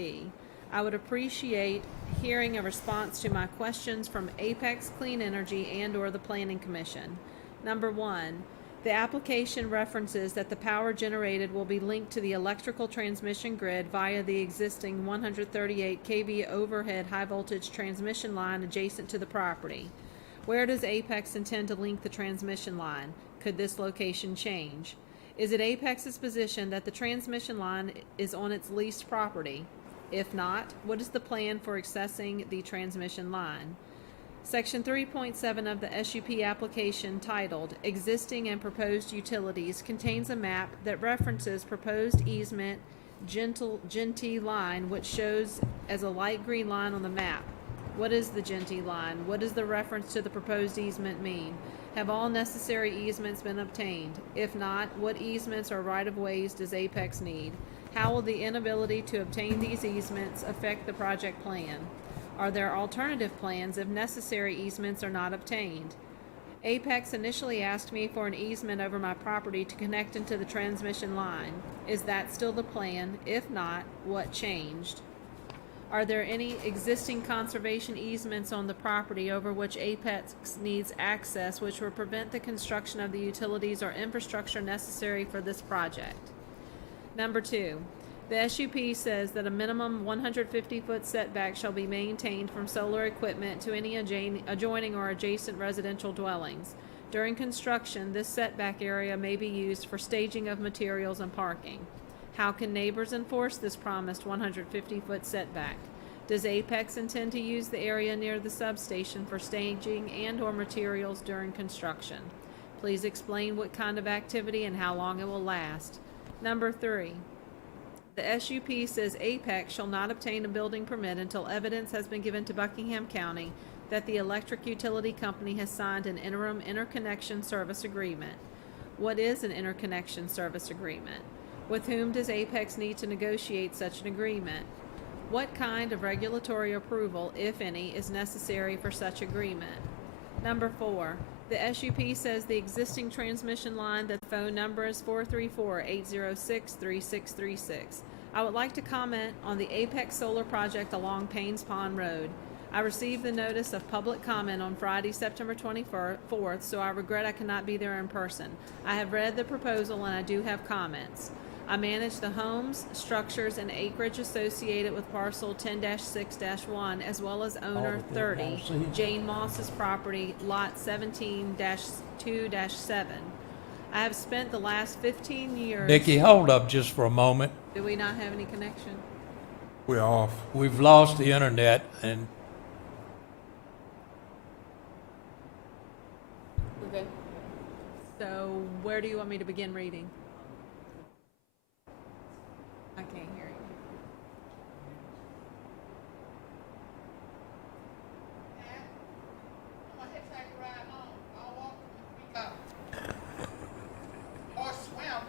I would appreciate hearing a response to my questions from Apex Clean Energy and/or the Planning Commission. Number one, the application references that the power generated will be linked to the electrical transmission grid via the existing 138 kV overhead high-voltage transmission line adjacent to the property. Where does Apex intend to link the transmission line? Could this location change? Is it Apex's position that the transmission line is on its leased property? If not, what is the plan for accessing the transmission line? Section 3.7 of the SUP application titled Existing and Proposed Utilities contains a map that references proposed easement Gentee line, which shows as a light green line on the map. What is the Gentee line? What does the reference to the proposed easement mean? Have all necessary easements been obtained? If not, what easements or right-of-ways does Apex need? How will the inability to obtain these easements affect the project plan? Are there alternative plans if necessary easements are not obtained? Apex initially asked me for an easement over my property to connect into the transmission line. Is that still the plan? If not, what changed? Are there any existing conservation easements on the property over which Apex needs access which will prevent the construction of the utilities or infrastructure necessary for this project? Number two, the SUP says that a minimum 150-foot setback shall be maintained from solar equipment to any adjoining or adjacent residential dwellings. During construction, this setback area may be used for staging of materials and parking. How can neighbors enforce this promised 150-foot setback? Does Apex intend to use the area near the substation for staging and/or materials during construction? Please explain what kind of activity and how long it will last. Number 3, the SUP says Apex shall not obtain a building permit until evidence has been given to Buckingham County that the electric utility company has signed an interim interconnection service agreement. What is an interconnection service agreement? With whom does Apex need to negotiate such an agreement? What kind of regulatory approval, if any, is necessary for such agreement? Number 4, the SUP says the existing transmission line, the phone number is 434-806-3636. I would like to comment on the Apex Solar Project along Paynes Pond Road. I received the notice of public comment on Friday, September 24th, so I regret I cannot be there in person. I have read the proposal and I do have comments. I manage the homes, structures, and acreage associated with parcel 10-6-1, as well as owner 30, Jane Moss's property, lot 17-2-7. I have spent the last 15 years... Nikki, hold up just for a moment. Do we not have any connection? We're off. We've lost the internet, and Okay. So where do you want me to begin reading? I can't hear you. I'm gonna hitchhike a ride home. I'll walk and pick up. Or swim.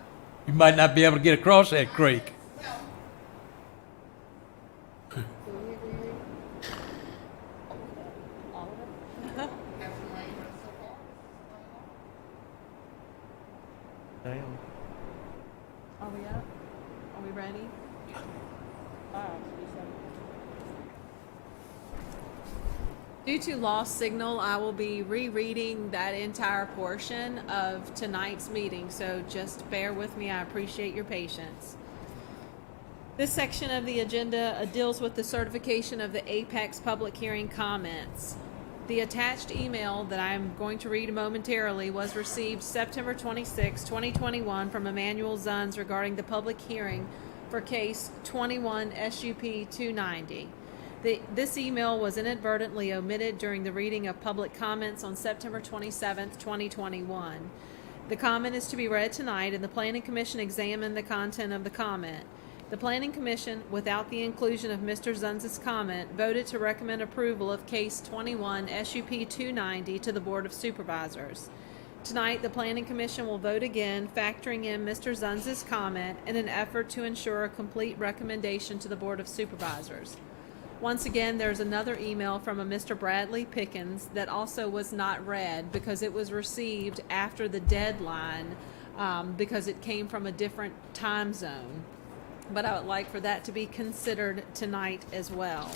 you might not be able to get across that creek. Swim. Have some rain so far. Damn. Are we up? Are we ready? Due to lost signal, I will be rereading that entire portion of tonight's meeting, so just bear with me. I appreciate your patience. This section of the agenda deals with the certification of the Apex public hearing comments. The attached email that I'm going to read momentarily was received September 26, 2021 from Emmanuel Zunz regarding the public hearing for case 21 SUP 290. This email was inadvertently omitted during the reading of public comments on September 27, 2021. The comment is to be read tonight, and the Planning Commission examined the content of the comment. The Planning Commission, without the inclusion of Mr. Zunz's comment, voted to recommend approval of Case 21 SUP 290 to the Board of Supervisors. Tonight, the Planning Commission will vote again, factoring in Mr. Zunz's comment in an effort to ensure a complete recommendation to the Board of Supervisors. Once again, there's another email from a Mr. Bradley Pickens that also was not read because it was received after the deadline because it came from a different time zone. But I would like for that to be considered tonight as well.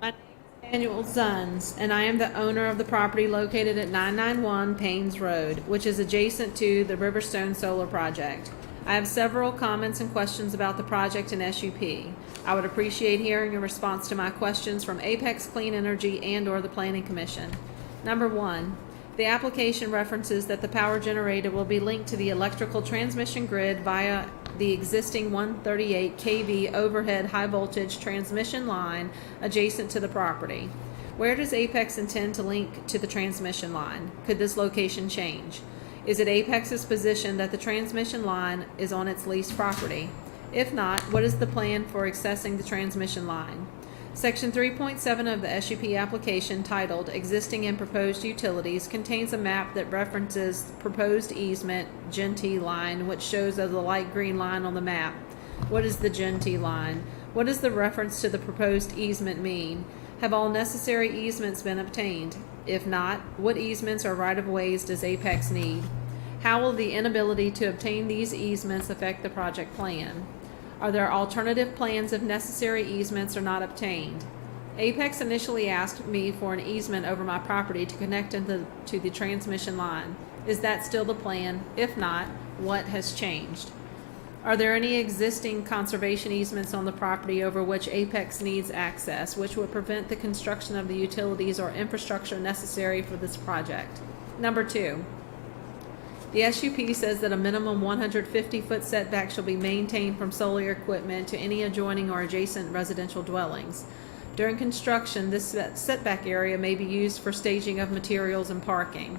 My name is Emmanuel Zunz, and I am the owner of the property located at 991 Paynes Road, which is adjacent to the Riverstone Solar Project. I have several comments and questions about the project and SUP. I would appreciate hearing a response to my questions from Apex Clean Energy and/or the Planning Commission. Number 1, the application references that the power generated will be linked to the electrical transmission grid via the existing 138 kV overhead high voltage transmission line adjacent to the property. Where does Apex intend to link to the transmission line? Could this location change? Is it Apex's position that the transmission line is on its leased property? If not, what is the plan for accessing the transmission line? Section 3.7 of the SUP application, titled Existing and Proposed Utilities, contains a map that references proposed easement, Gen-T line, which shows as a light green line on the map. What is the Gen-T line? What does the reference to the proposed easement mean? Have all necessary easements been obtained? If not, what easements or right-of-ways does Apex need? How will the inability to obtain these easements affect the project plan? Are there alternative plans if necessary easements are not obtained? Apex initially asked me for an easement over my property to connect to the transmission line. Is that still the plan? If not, what has changed? Are there any existing conservation easements on the property over which Apex needs access, which would prevent the construction of the utilities or infrastructure necessary for this project? Number 2, The SUP says that a minimum 150-foot setback shall be maintained from solar equipment to any adjoining or adjacent residential dwellings. During construction, this setback area may be used for staging of materials and parking.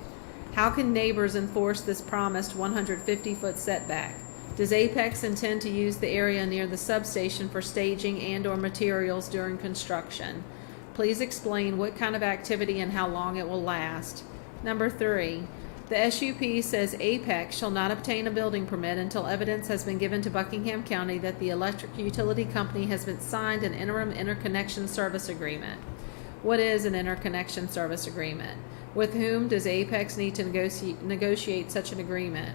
How can neighbors enforce this promised 150-foot setback? Does Apex intend to use the area near the substation for staging and/or materials during construction? Please explain what kind of activity and how long it will last. Number 3, the SUP says Apex shall not obtain a building permit until evidence has been given to Buckingham County that the electric utility company has been signed an interim interconnection service agreement. What is an interconnection service agreement? With whom does Apex need to negotiate such an agreement?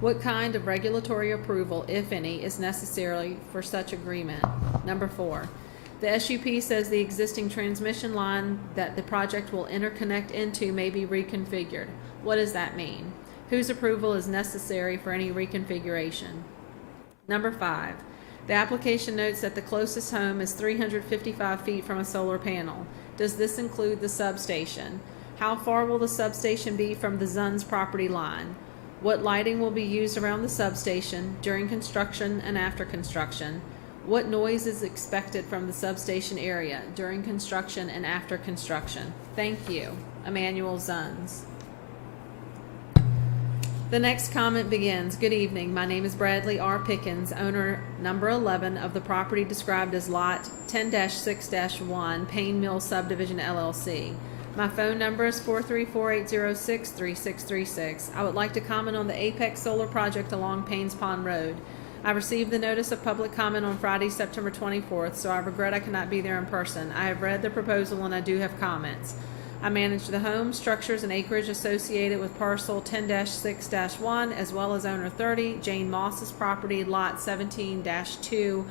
What kind of regulatory approval, if any, is necessary for such agreement? Number 4, the SUP says the existing transmission line that the project will interconnect into may be reconfigured. What does that mean? Whose approval is necessary for any reconfiguration? Number 5, the application notes that the closest home is 355 feet from a solar panel. Does this include the substation? How far will the substation be from the Zun's property line? What lighting will be used around the substation during construction and after construction? What noise is expected from the substation area during construction and after construction? Thank you. Emmanuel Zunz. The next comment begins. Good evening. My name is Bradley R. Pickens, owner number 11 of the property described as Lot 10-6-1, Payne Mill Subdivision LLC. My phone number is 434-806-3636. I would like to comment on the Apex Solar Project along Paynes Pond Road. I received the notice of public comment on Friday, September 24th, so I regret I cannot be there in person. I have read the proposal and I do have comments. I manage the home, structures, and acreage associated with parcel 10-6-1, as well as owner 30, Jane Moss's property, lot 17-2-7.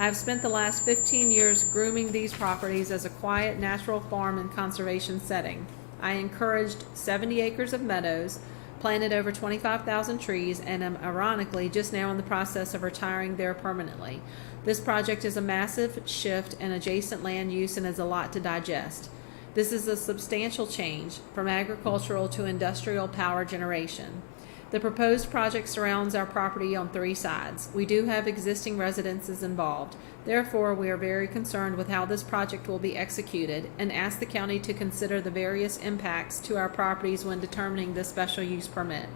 I have spent the last 15 years grooming these properties as a quiet, natural farm and conservation setting. I encouraged 70 acres of meadows, planted over 25,000 trees, and am ironically just now in the process of retiring there permanently. This project is a massive shift in adjacent land use and is a lot to digest. This is a substantial change from agricultural to industrial power generation. The proposed project surrounds our property on 3 sides. We do have existing residences involved. Therefore, we are very concerned with how this project will be executed and ask the county to consider the various impacts to our properties when determining this special use permit.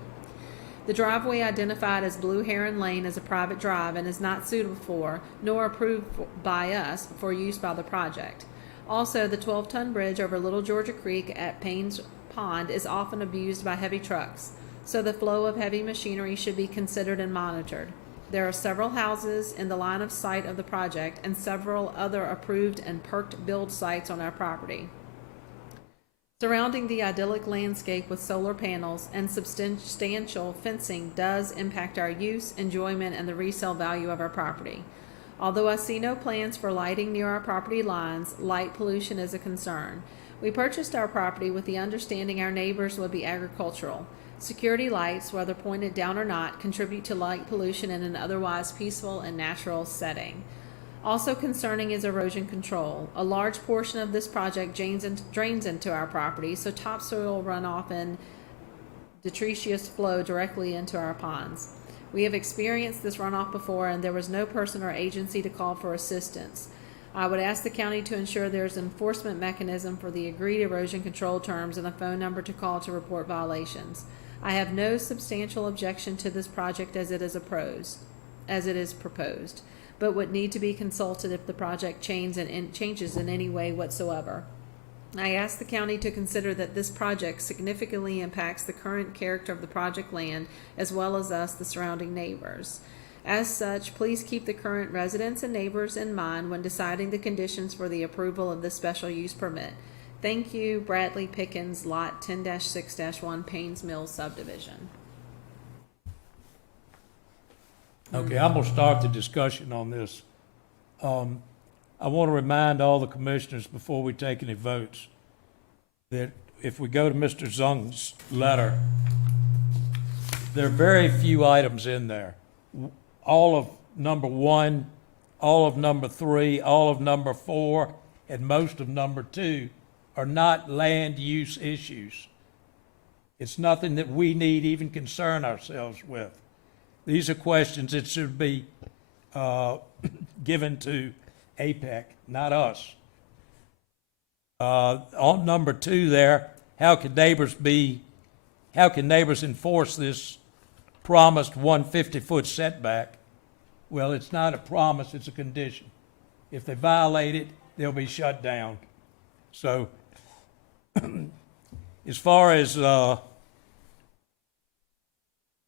The driveway identified as Blue Heron Lane is a private drive and is not suitable for, nor approved by us, for use by the project. Also, the 12-ton bridge over Little Georgia Creek at Paynes Pond is often abused by heavy trucks, so the flow of heavy machinery should be considered and monitored. There are several houses in the line of sight of the project and several other approved and perked build sites on our property. Surrounding the idyllic landscape with solar panels and substantial fencing does impact our use, enjoyment, and the resale value of our property. Although I see no plans for lighting near our property lines, light pollution is a concern. We purchased our property with the understanding our neighbors would be agricultural. Security lights, whether pointed down or not, contribute to light pollution in an otherwise peaceful and natural setting. Also concerning is erosion control. A large portion of this project drains into our property, so topsoil runoff and detritus flow directly into our ponds. We have experienced this runoff before, and there was no person or agency to call for assistance. I would ask the county to ensure there is an enforcement mechanism for the agreed erosion control terms and a phone number to call to report violations. I have no substantial objection to this project as it is proposed, but would need to be consulted if the project changes in any way whatsoever. I ask the county to consider that this project significantly impacts the current character of the project land as well as us, the surrounding neighbors. As such, please keep the current residents and neighbors in mind when deciding the conditions for the approval of this special use permit. Thank you, Bradley Pickens, Lot 10-6-1, Paynes Mills Subdivision. Okay, I'm gonna start the discussion on this. I want to remind all the commissioners before we take any votes that if we go to Mr. Zung's letter, there are very few items in there. All of number 1, all of number 3, all of number 4, and most of number 2 are not land use issues. It's nothing that we need even concern ourselves with. These are questions that should be given to APEC, not us. On number 2 there, how can neighbors enforce this promised 150-foot setback? Well, it's not a promise, it's a condition. If they violate it, they'll be shut down. So, as far as the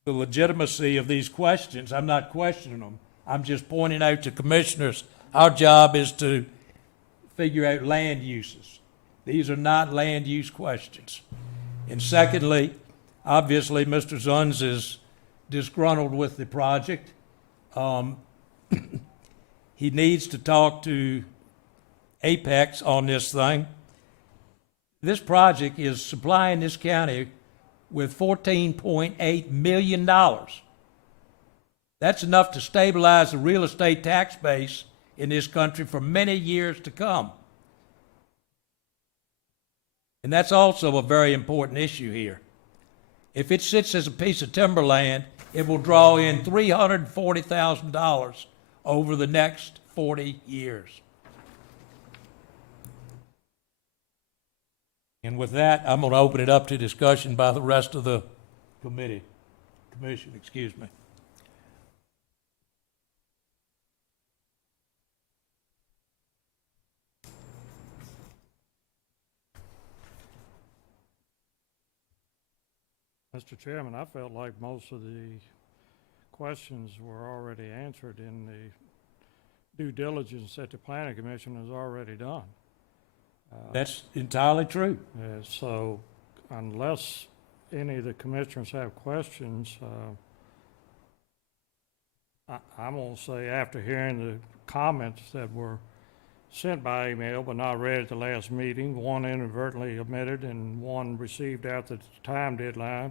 legitimacy of these questions, I'm not questioning them. I'm just pointing out to commissioners, our job is to figure out land uses. These are not land use questions. And secondly, obviously, Mr. Zunz is disgruntled with the project. He needs to talk to Apex on this thing. This project is supplying this county with $14.8 million. That's enough to stabilize the real estate tax base in this country for many years to come. And that's also a very important issue here. If it sits as a piece of timberland, it will draw in $340,000 over the next 40 years. And with that, I'm going to open it up to discussion by the rest of the commission. Excuse me. Mr. Chairman, I felt like most of the questions were already answered in the due diligence that the Planning Commission has already done. That's entirely true. So unless any of the commissioners have questions, I'm going to say after hearing the comments that were sent by email but not read at the last meeting, one inadvertently omitted and one received after the time deadline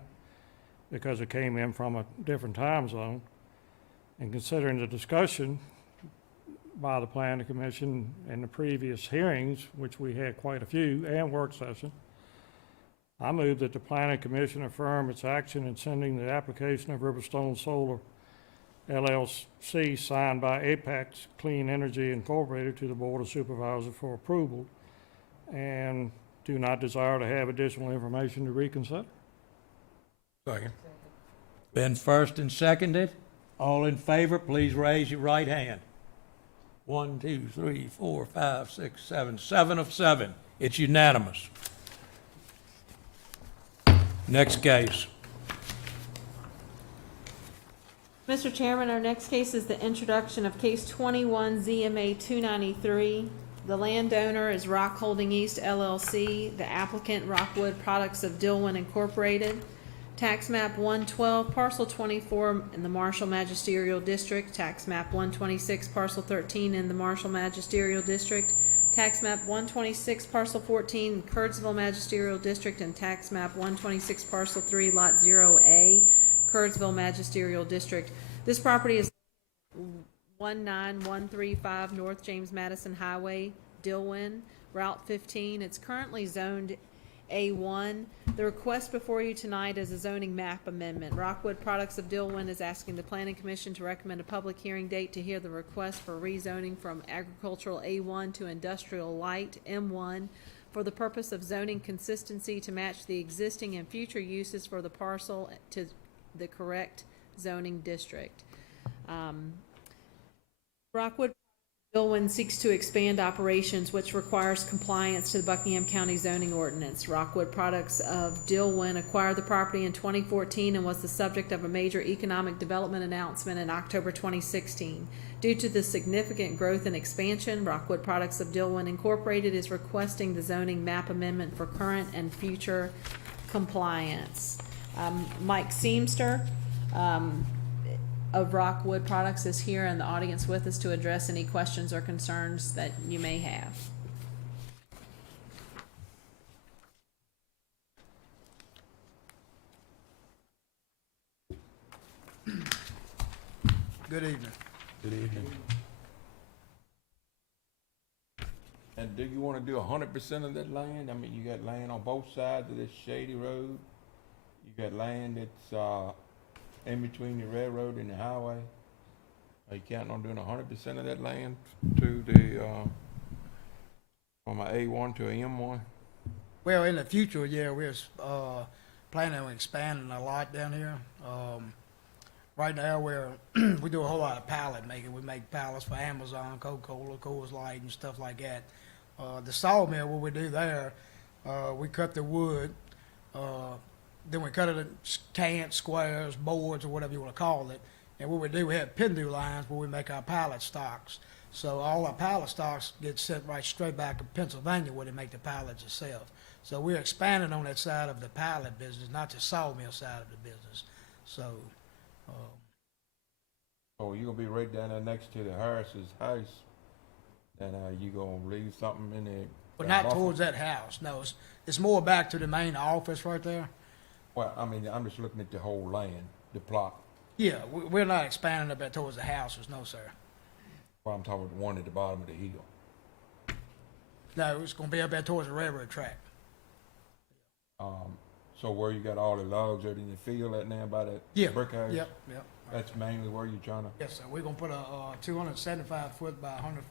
because it came in from a different time zone, and considering the discussion by the Planning Commission in the previous hearings, which we had quite a few, and work session, I move that the Planning Commission affirm its action in sending the application of Riverstone Solar LLC signed by Apex Clean Energy Incorporated to the Board of Supervisors for approval, and do not desire to have additional information to reconsider. Second. Been first and seconded. All in favor, please raise your right hand. 1, 2, 3, 4, 5, 6, 7. 7 of 7. It's unanimous. Next case. Mr. Chairman, our next case is the introduction of case 21 ZMA 293. The landowner is Rock Holding East LLC, the applicant Rockwood Products of Dillwyn Incorporated. Tax map 112, parcel 24 in the Marshall Magisterial District. Tax map 126, parcel 13 in the Marshall Magisterial District. Tax map 126, parcel 14, Curdsville Magisterial District. And tax map 126, parcel 3, lot 0A, Curdsville Magisterial District. This property is 19135 North James Madison Highway, Dillwyn, Route 15. It's currently zoned A1. The request before you tonight is a zoning map amendment. Rockwood Products of Dillwyn is asking the Planning Commission to recommend a public hearing date to hear the request for rezoning from agricultural A1 to industrial light M1 for the purpose of zoning consistency to match the existing and future uses for the parcel to the correct zoning district. Rockwood Dillwyn seeks to expand operations, which requires compliance to the Buckingham County zoning ordinance. Rockwood Products of Dillwyn acquired the property in 2014 and was the subject of a major economic development announcement in October 2016. Due to the significant growth and expansion, Rockwood Products of Dillwyn Incorporated is requesting the zoning map amendment for current and future compliance. Mike Seamster of Rockwood Products is here in the audience with us to address any questions or concerns that you may have. Good evening. Good evening. And do you want to do 100% of that land? I mean, you got land on both sides of this shady road? You got land that's, in between the railroad and the highway. Are you counting on doing 100% of that land to the, from a A1 to a M1? Well, in the future, yeah, we're planning on expanding a lot down here. Right now, we do a whole lot of pallet making. We make pallets for Amazon, Coca-Cola, Coors Light, and stuff like that. The sawmill, what we do there, we cut the wood, then we cut it in cans, squares, boards, or whatever you want to call it. And what we do, we have Pindu lines where we make our pallet stocks. So all our pallet stocks get sent right straight back to Pennsylvania where they make the pallets itself. So we're expanding on that side of the pallet business, not the sawmill side of the business. So, Oh, you're gonna be right down there next to the Harris's house, and you gonna leave something in there? but not towards that house. No, it's more back to the main office right there. Well, I mean, I'm just looking at the whole land, the plot. Yeah, we're not expanding up there towards the houses, no, sir. Well, I'm talking about the one at the bottom of the hill. No, it's gonna be up there towards the railroad track. So where you got all the logs out in the field at now by that Yeah, brick house? yep. That's mainly where you're trying to? Yes, sir. We're gonna put a 275 foot by 100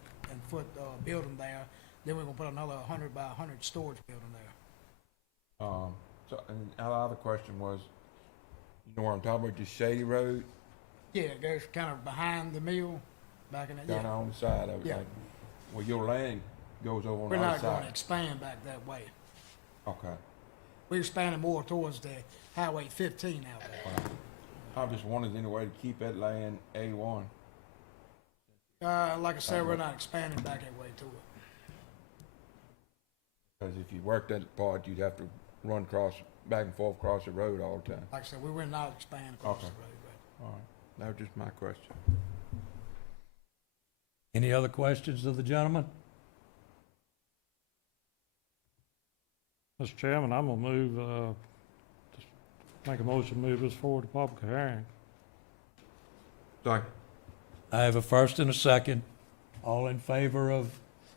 foot building there. Then we're gonna put another 100 by 100 storage building there. So, and our other question was, you know where I'm talking about, just Shady Road, Yeah, it goes kind of behind the mill, back in that. down Yeah, on the side of it? Yeah. Like, well, your land goes over on we're the other not gonna side. expand back that way. Okay. We're expanding more towards the Highway 15 out there. I just wanted any way to keep that land A1. Like I said, we're not expanding back that way to it. Because if you worked that part, you'd have to run back and forth across the road all the time. Like I said, we will not expand across Okay. the road. All right. That was just my question. Any other questions of the gentleman? Mr. Chairman, I'm gonna move, just make a motion to move this forward to public hearing. Sorry. I have a first and a second. All in favor of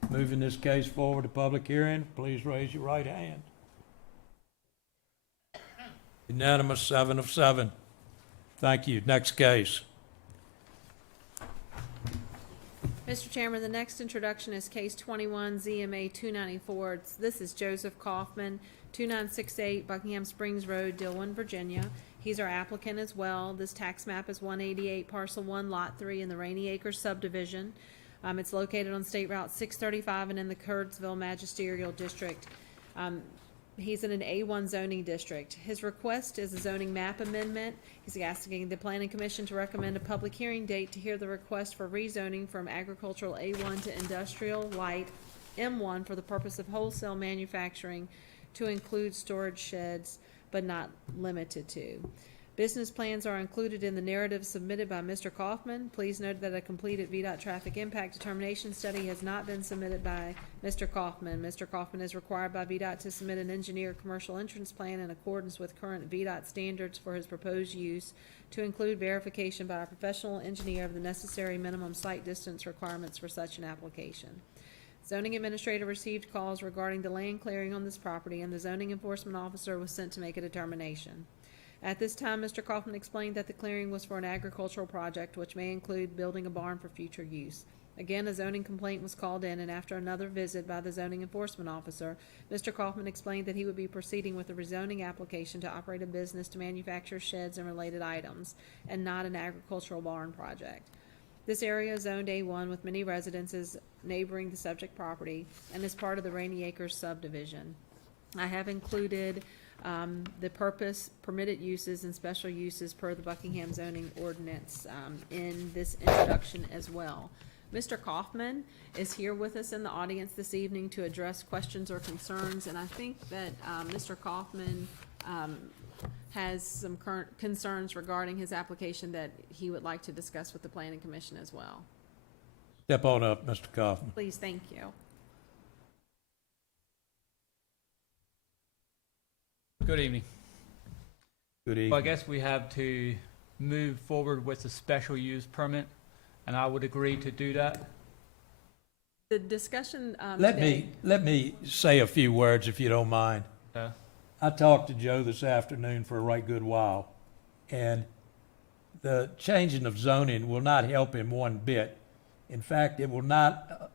moving this case forward to public hearing, please raise your right hand. Unanimous, 7 of 7. Thank you. Next case. Mr. Chairman, the next introduction is case 21 ZMA 294. This is Joseph Kaufman, 2968 Buckingham Springs Road, Dillon, Virginia. He's our applicant as well. This tax map is 188 Parcel 1, Lot 3 in the Rainy Acres subdivision. It's located on State Route 635 and in the Curdsville Magisterial District. He's in an A1 zoning district. His request is a zoning map amendment. He's asking the Planning Commission to recommend a public hearing date to hear the request for rezoning from agricultural A1 to industrial light M1 for the purpose of wholesale manufacturing to include storage sheds, but not limited to. Business plans are included in the narrative submitted by Mr. Kaufman. Please note that a completed VDOT traffic impact determination study has not been submitted by Mr. Kaufman. Mr. Kaufman is required by VDOT to submit an engineered commercial entrance plan in accordance with current VDOT standards for his proposed use, to include verification by a professional engineer of the necessary minimum site distance requirements for such an application. Zoning administrator received calls regarding the land clearing on this property, and the zoning enforcement officer was sent to make a determination. At this time, Mr. Kaufman explained that the clearing was for an agricultural project, which may include building a barn for future use. Again, a zoning complaint was called in, and after another visit by the zoning enforcement officer, Mr. Kaufman explained that he would be proceeding with a rezoning application to operate a business to manufacture sheds and related items, and not an agricultural barn project. This area is zoned A1 with many residences neighboring the subject property and is part of the Rainy Acres subdivision. I have included the purpose, permitted uses, and special uses per the Buckingham zoning ordinance in this introduction as well. Mr. Kaufman is here with us in the audience this evening to address questions or concerns, and I think that Mr. Kaufman has some current concerns regarding his application that he would like to discuss with the Planning Commission as well. Step on up, Mr. Kaufman. Please, thank you. Good evening. Good evening. Well, I guess we have to move forward with the special use permit, and I would agree to do that. The discussion Let today. me say a few words if you don't mind. I talked to Joe this afternoon for a right good while, and the changing of zoning will not help him one bit. In fact, it will not,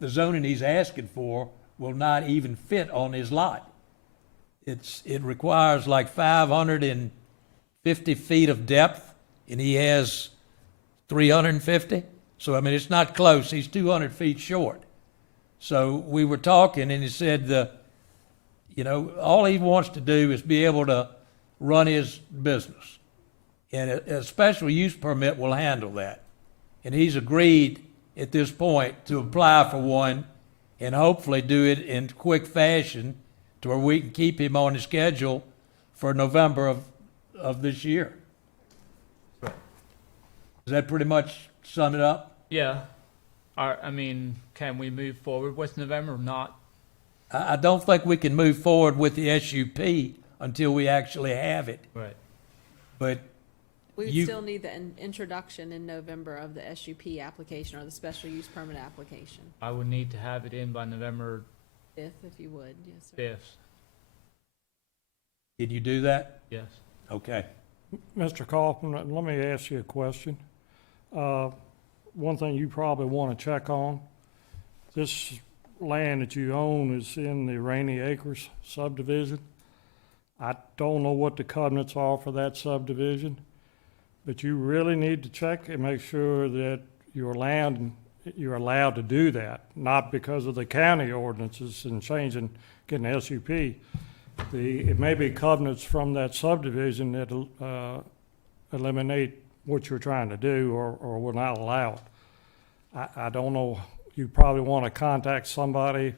the zoning he's asking for will not even fit on his lot. It requires like 550 feet of depth, and he has 350. So, I mean, it's not close. He's 200 feet short. So we were talking, and he said, all he wants to do is be able to run his business. And a special use permit will handle that. And he's agreed at this point to apply for one and hopefully do it in quick fashion to where we can keep him on the schedule for November of this year. Does that pretty much sum it up? Yeah. I mean, can we move forward with November or not? I don't think we can move forward with the SUP until we actually have it. Right. But We would You- still need the introduction in November of the SUP application or the special use permit application. I would need to have it in by November 5th, if you would, yes, sir. 5th. did you do that? Yes. Okay. Mr. Kaufman, let me ask you a question. One thing you probably want to check on, this land that you own is in the Rainy Acres subdivision. I don't know what the covenants are for that subdivision, but you really need to check and make sure that your land, you're allowed to do that, not because of the county ordinances and changing, getting SUP. It may be covenants from that subdivision that eliminate what you're trying to do or will not allow it. I don't know, you probably want to contact somebody.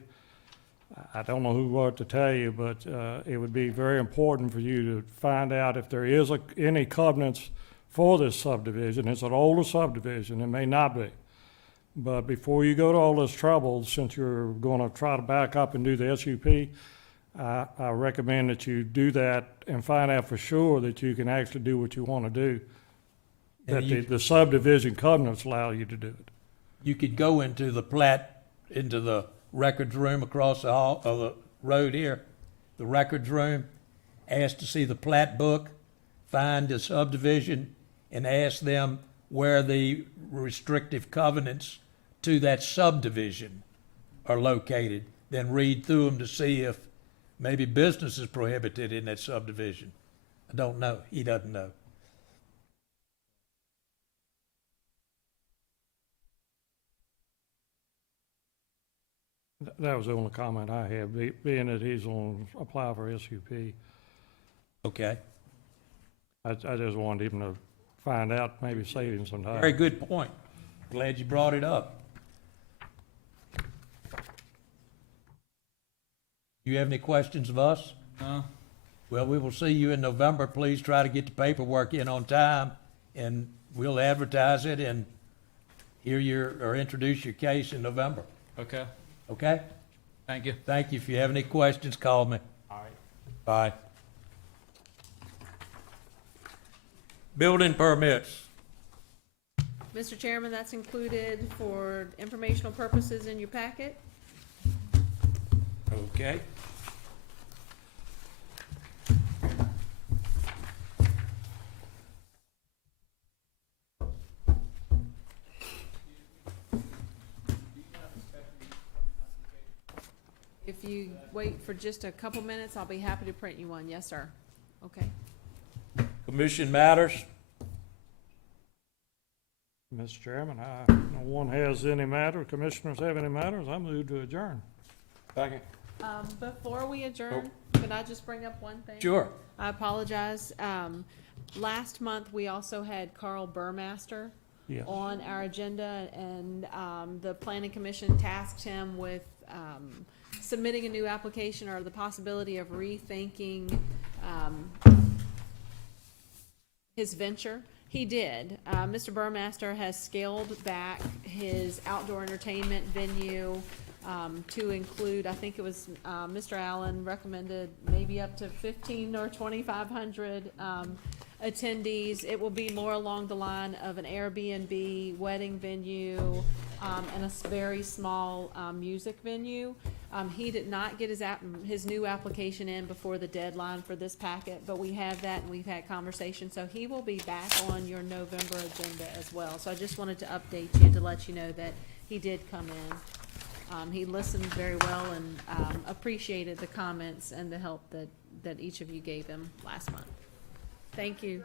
I don't know what to tell you, but it would be very important for you to find out if there is any covenants for this subdivision. It's an older subdivision, it may not be. But before you go to all this trouble, since you're going to try to back up and do the SUP, I recommend that you do that and find out for sure that you can actually do what you want to do. And That the subdivision covenants allow you to do it. You could go into the into the records room across the hall, or the road here, the records room, ask to see the plat book, find the subdivision, and ask them where the restrictive covenants to that subdivision are located. Then read through them to see if maybe business is prohibited in that subdivision. I don't know. He doesn't know. That was the only comment I have, being that he's going to apply for SUP. Okay. I just wanted him to find out, maybe save him some time. Very good point. Glad you brought it up. You have any questions of us? No. Well, we will see you in November. Please try to get the paperwork in on time, and we'll advertise it and introduce your case in November. Okay. Okay? Thank you. Thank you. If you have any questions, call me. All right. Bye. Building permits. Mr. Chairman, that's included for informational purposes in your packet. Okay. If you wait for just a couple minutes, I'll be happy to print you one. Yes, sir. Okay. Commission matters. Mr. Chairman, no one has any matter, commissioners have any matters, I move to adjourn. Second. Before we adjourn, could I just bring up one thing? Sure. I apologize. Last month, we also had Carl Burmaster Yes. on our agenda, and the planning commission tasked him with submitting a new application or the possibility of rethinking his venture. He did. Mr. Burmaster has scaled back his outdoor entertainment venue to include, I think it was Mr. Allen recommended maybe up to 15 or 2,500 attendees. It will be more along the line of an Airbnb wedding venue and a very small music venue. He did not get his new application in before the deadline for this packet, but we have that and we've had conversations, so he will be back on your November agenda as well. So I just wanted to update you to let you know that he did come in. He listened very well and appreciated the comments and the help that each of you gave him last month. Thank you.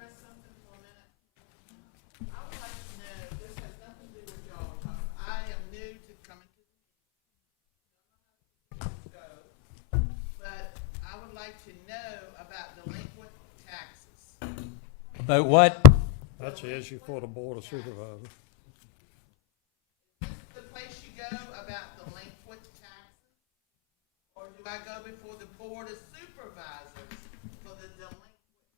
I would like to know, this has nothing to do with y'all, I am new to coming to but I would like to know about delinquent taxes. About what? That's the issue for the Board of Supervisors. Is this the place you go about delinquent taxes? Or do I go before the Board of Supervisors for the delinquent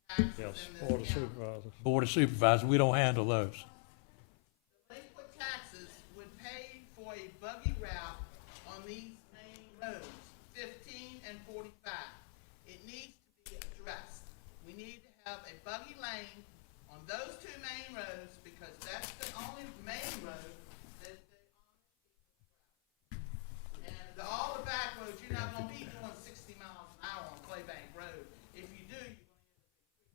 taxes Yes, in this Board of county? Supervisors. Board of Supervisors, we don't handle those. Delinquent taxes would pay for a buggy route on these main roads, 15 and 45. It needs to be addressed. We need to have a buggy lane on those two main roads because that's the only main road that all the back roads, you're not gonna be going 60 miles an hour on Claybank Road. If you do,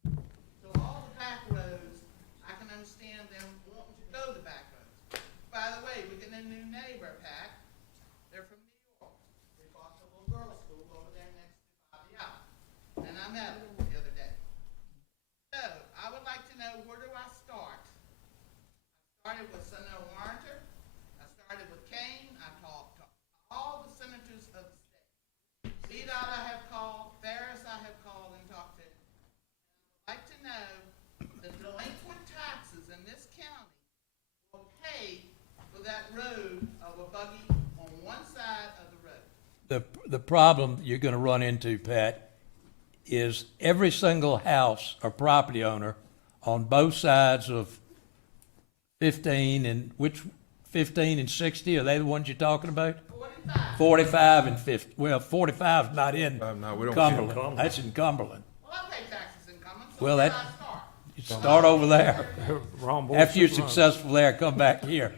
you're gonna so all the back roads, I can understand them wanting to go the back roads. By the way, we're getting a new neighbor, Pat. They're from New York. They bought the little girls' school over there next to Bobby Out. And I met them the other day. So, I would like to know, where do I start? I started with Senator Warrenter. I started with Kane. I talked to all the senators of the state. VDOT I have called, Ferris I have called and talked to. I'd like to know the delinquent taxes in this county will pay for that road of a buggy on one side of the road. The problem you're gonna run into, Pat, is every single house or property owner on both sides of 15 and which 15 and 60, are they the ones you're talking about? 45 and 50. Well, 45 is not in No, we don't. Cumberland. That's in Cumberland. Well, I pay taxes in Cummins, so Well, where that, do I start? you start over there. Wrong Board of After you're Supervisors. successful there, come back here.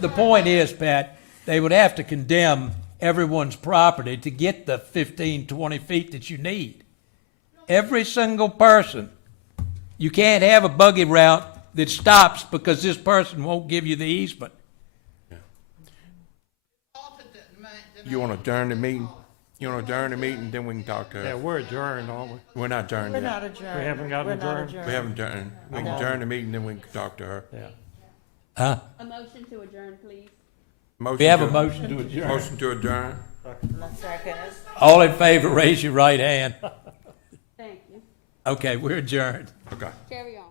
The point is, Pat, they would have to condemn everyone's property to get the 15, 20 feet that you need. Every single person. You can't have a buggy route that stops because this person won't give you the easement. You want to adjourn the meeting? You want to adjourn the meeting, then we can talk to Yeah, her. we're adjourned, aren't we? We're not adjourned We're yet. not adjourned. We haven't gotten We're not adjourned? We haven't adjourned. We can adjourn the meeting, then we can talk to her. Yeah. Huh? A motion to adjourn, please. We have a motion to adjourn. Motion to adjourn. One second. All in favor, raise your right hand. Thank you. Okay, we're adjourned. Okay. Carry on.